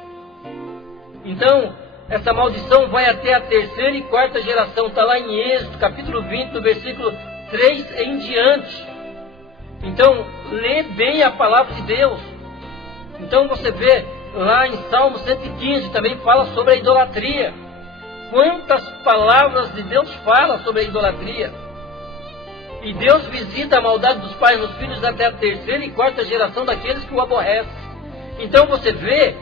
Então, essa maldição vai até a terceira e quarta geração. Está lá em Êxodo, capítulo 20, do versículo 3 em diante. Então, lê bem a palavra de Deus. Então você vê lá em Salmo 115 também fala sobre a idolatria. Quantas palavras de Deus fala sobre a idolatria. E Deus visita a maldade dos pais nos filhos até a terceira e quarta geração daqueles que o aborrecem. Então você vê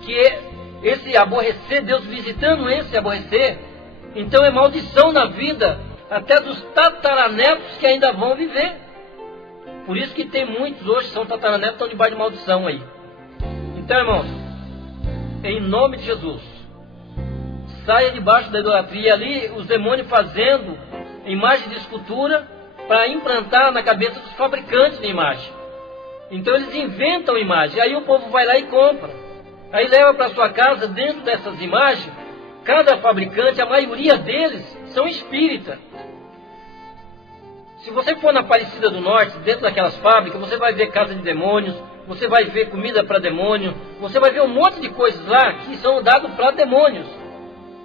que esse aborrecer, Deus visitando esse aborrecer, então é maldição na vida até dos tataranetos que ainda vão viver. Por isso que tem muitos hoje que são tataranetos, estão debaixo de maldição aí. Então, irmãos, em nome de Jesus, saia debaixo da idolatria. Ali os demônios fazendo imagem de escultura para implantar na cabeça dos fabricantes de imagem. Então eles inventam imagem, aí o povo vai lá e compra. Aí leva para sua casa, dentro dessas imagens, cada fabricante, a maioria deles são espíritas. Se você for na Aparecida do Norte, dentro daquelas fábricas, você vai ver casa de demônios, você vai ver comida para demônio, você vai ver um monte de coisas lá que são dadas para demônios.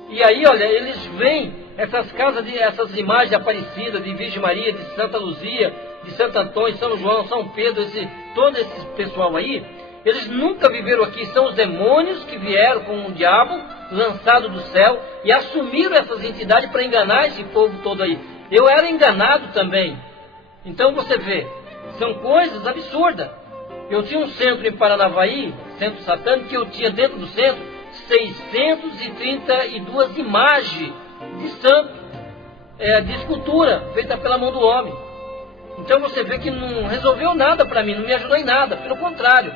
E aí, olha, eles veem essas casas, essas imagens de Aparecida, de Virgem Maria, de Santa Luzia, de Santo Antônio, São João, São Pedro, todo esse pessoal aí, eles nunca viveram aqui. São os demônios que vieram com o diabo, lançado do céu, e assumiram essas entidades para enganar esse povo todo aí. Eu era enganado também. Então você vê, são coisas absurdas. Eu tinha um centro em Paranavaí, centro satânico, que eu tinha dentro do centro 632 imagens de santo, de escultura, feita pela mão do homem. Então você vê que não resolveu nada para mim, não me ajudou em nada. Pelo contrário,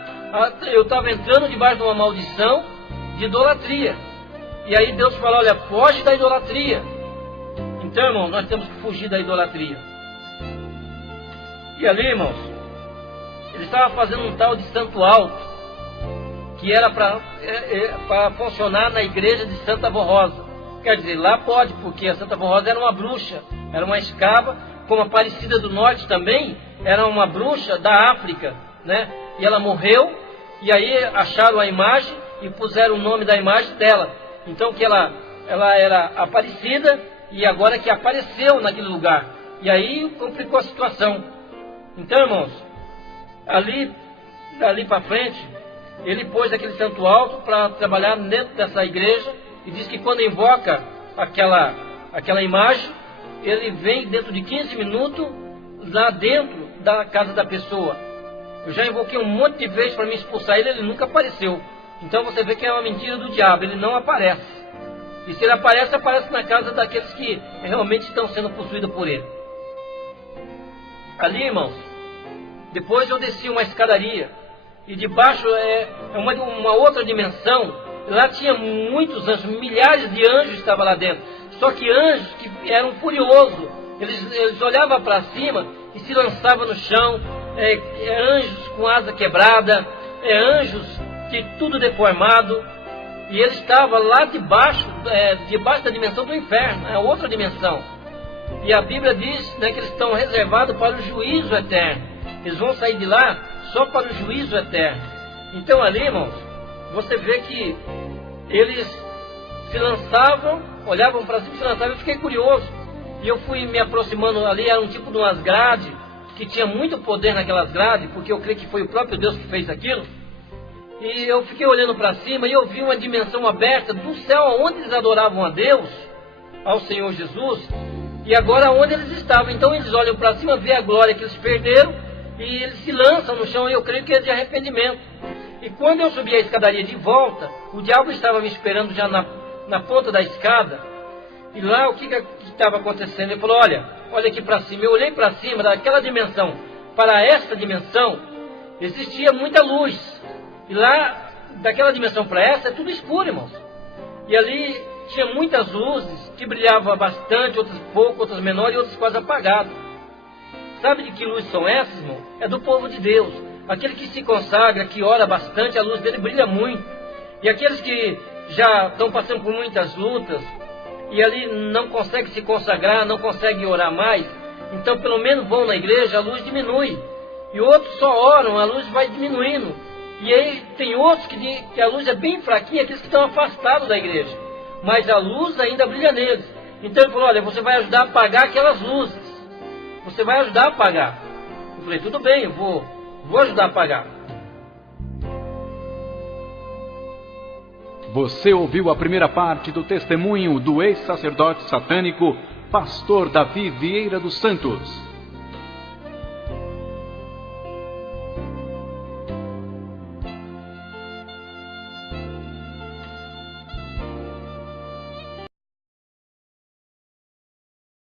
eu estava entrando debaixo de uma maldição de idolatria. E aí Deus falou, olha, foge da idolatria. Então, irmão, nós temos que fugir da idolatria. E ali, irmãos, ele estava fazendo um tal de santo alto, que era para funcionar na igreja de Santa Avó Rosa. Quer dizer, lá pode, porque a Santa Avó Rosa era uma bruxa, era uma escrava, como a Aparecida do Norte também, era uma bruxa da África, né? E ela morreu, e aí acharam a imagem e puseram o nome da imagem dela. Então que ela era Aparecida, e agora que apareceu naquele lugar. E aí complicou a situação. Então, irmãos, dali para frente, ele pôs aquele santo alto para trabalhar dentro dessa igreja, e diz que quando invoca aquela imagem, ele vem dentro de 15 minutos lá dentro da casa da pessoa. Eu já invoquei um monte de vezes para me expulsar ele nunca apareceu. Então você vê que é uma mentira do diabo, ele não aparece. E se ele aparece, aparece na casa daqueles que realmente estão sendo possuídos por ele. Ali, irmãos, depois eu desci uma escadaria, e debaixo é uma outra dimensão. Lá tinha muitos anjos, milhares de anjos estavam lá dentro. Só que anjos que eram furiosos, eles olhavam para cima e se lançavam no chão. Anjos com asa quebrada, anjos que tudo deformado. E ele estava lá debaixo da dimensão do inferno, é outra dimensão. E a Bíblia diz, né, que eles estão reservados para o juízo eterno. Eles vão sair de lá só para o juízo eterno. Então ali, irmãos, você vê que eles se lançavam, olhavam para cima e se lançavam. Eu fiquei curioso. E eu fui me aproximando ali, era um tipo de umas grades, que tinha muito poder naquelas grades, porque eu creio que foi o próprio Deus que fez aquilo. E eu fiquei olhando para cima e eu vi uma dimensão aberta do céu, onde eles adoravam a Deus, ao Senhor Jesus, e agora onde eles estavam. Então eles olham para cima, vê a glória que eles perderam, e eles se lançam no chão, e eu creio que é de arrependimento. E quando eu subi a escadaria de volta, o diabo estava me esperando já na ponta da escada. E lá o que estava acontecendo? Ele falou, olha aqui para cima. Eu olhei para cima, daquela dimensão para esta dimensão, existia muita luz. E lá, daquela dimensão para essa, é tudo escuro, irmãos. E ali tinha muitas luzes que brilhavam bastante, outras pouco, outras menores e outras quase apagadas. Sabe de que luzes são essas, irmão? É do povo de Deus. Aquele que se consagra, que ora bastante, a luz dele brilha muito. E aqueles que já estão passando por muitas lutas, e ali não conseguem se consagrar, não conseguem orar mais, então pelo menos vão na igreja, a luz diminui. E outros só oram, a luz vai diminuindo. E aí tem outros que a luz é bem fraquinha, aqueles que estão afastados da igreja. Mas a luz ainda brilha neles. Então ele falou, olha, você vai ajudar a apagar aquelas luzes. Você vai ajudar a apagar. Eu falei, tudo bem, eu vou ajudar a apagar. Você ouviu a primeira parte do testemunho do ex-sacerdote satânico, pastor Davi Vieira dos Santos.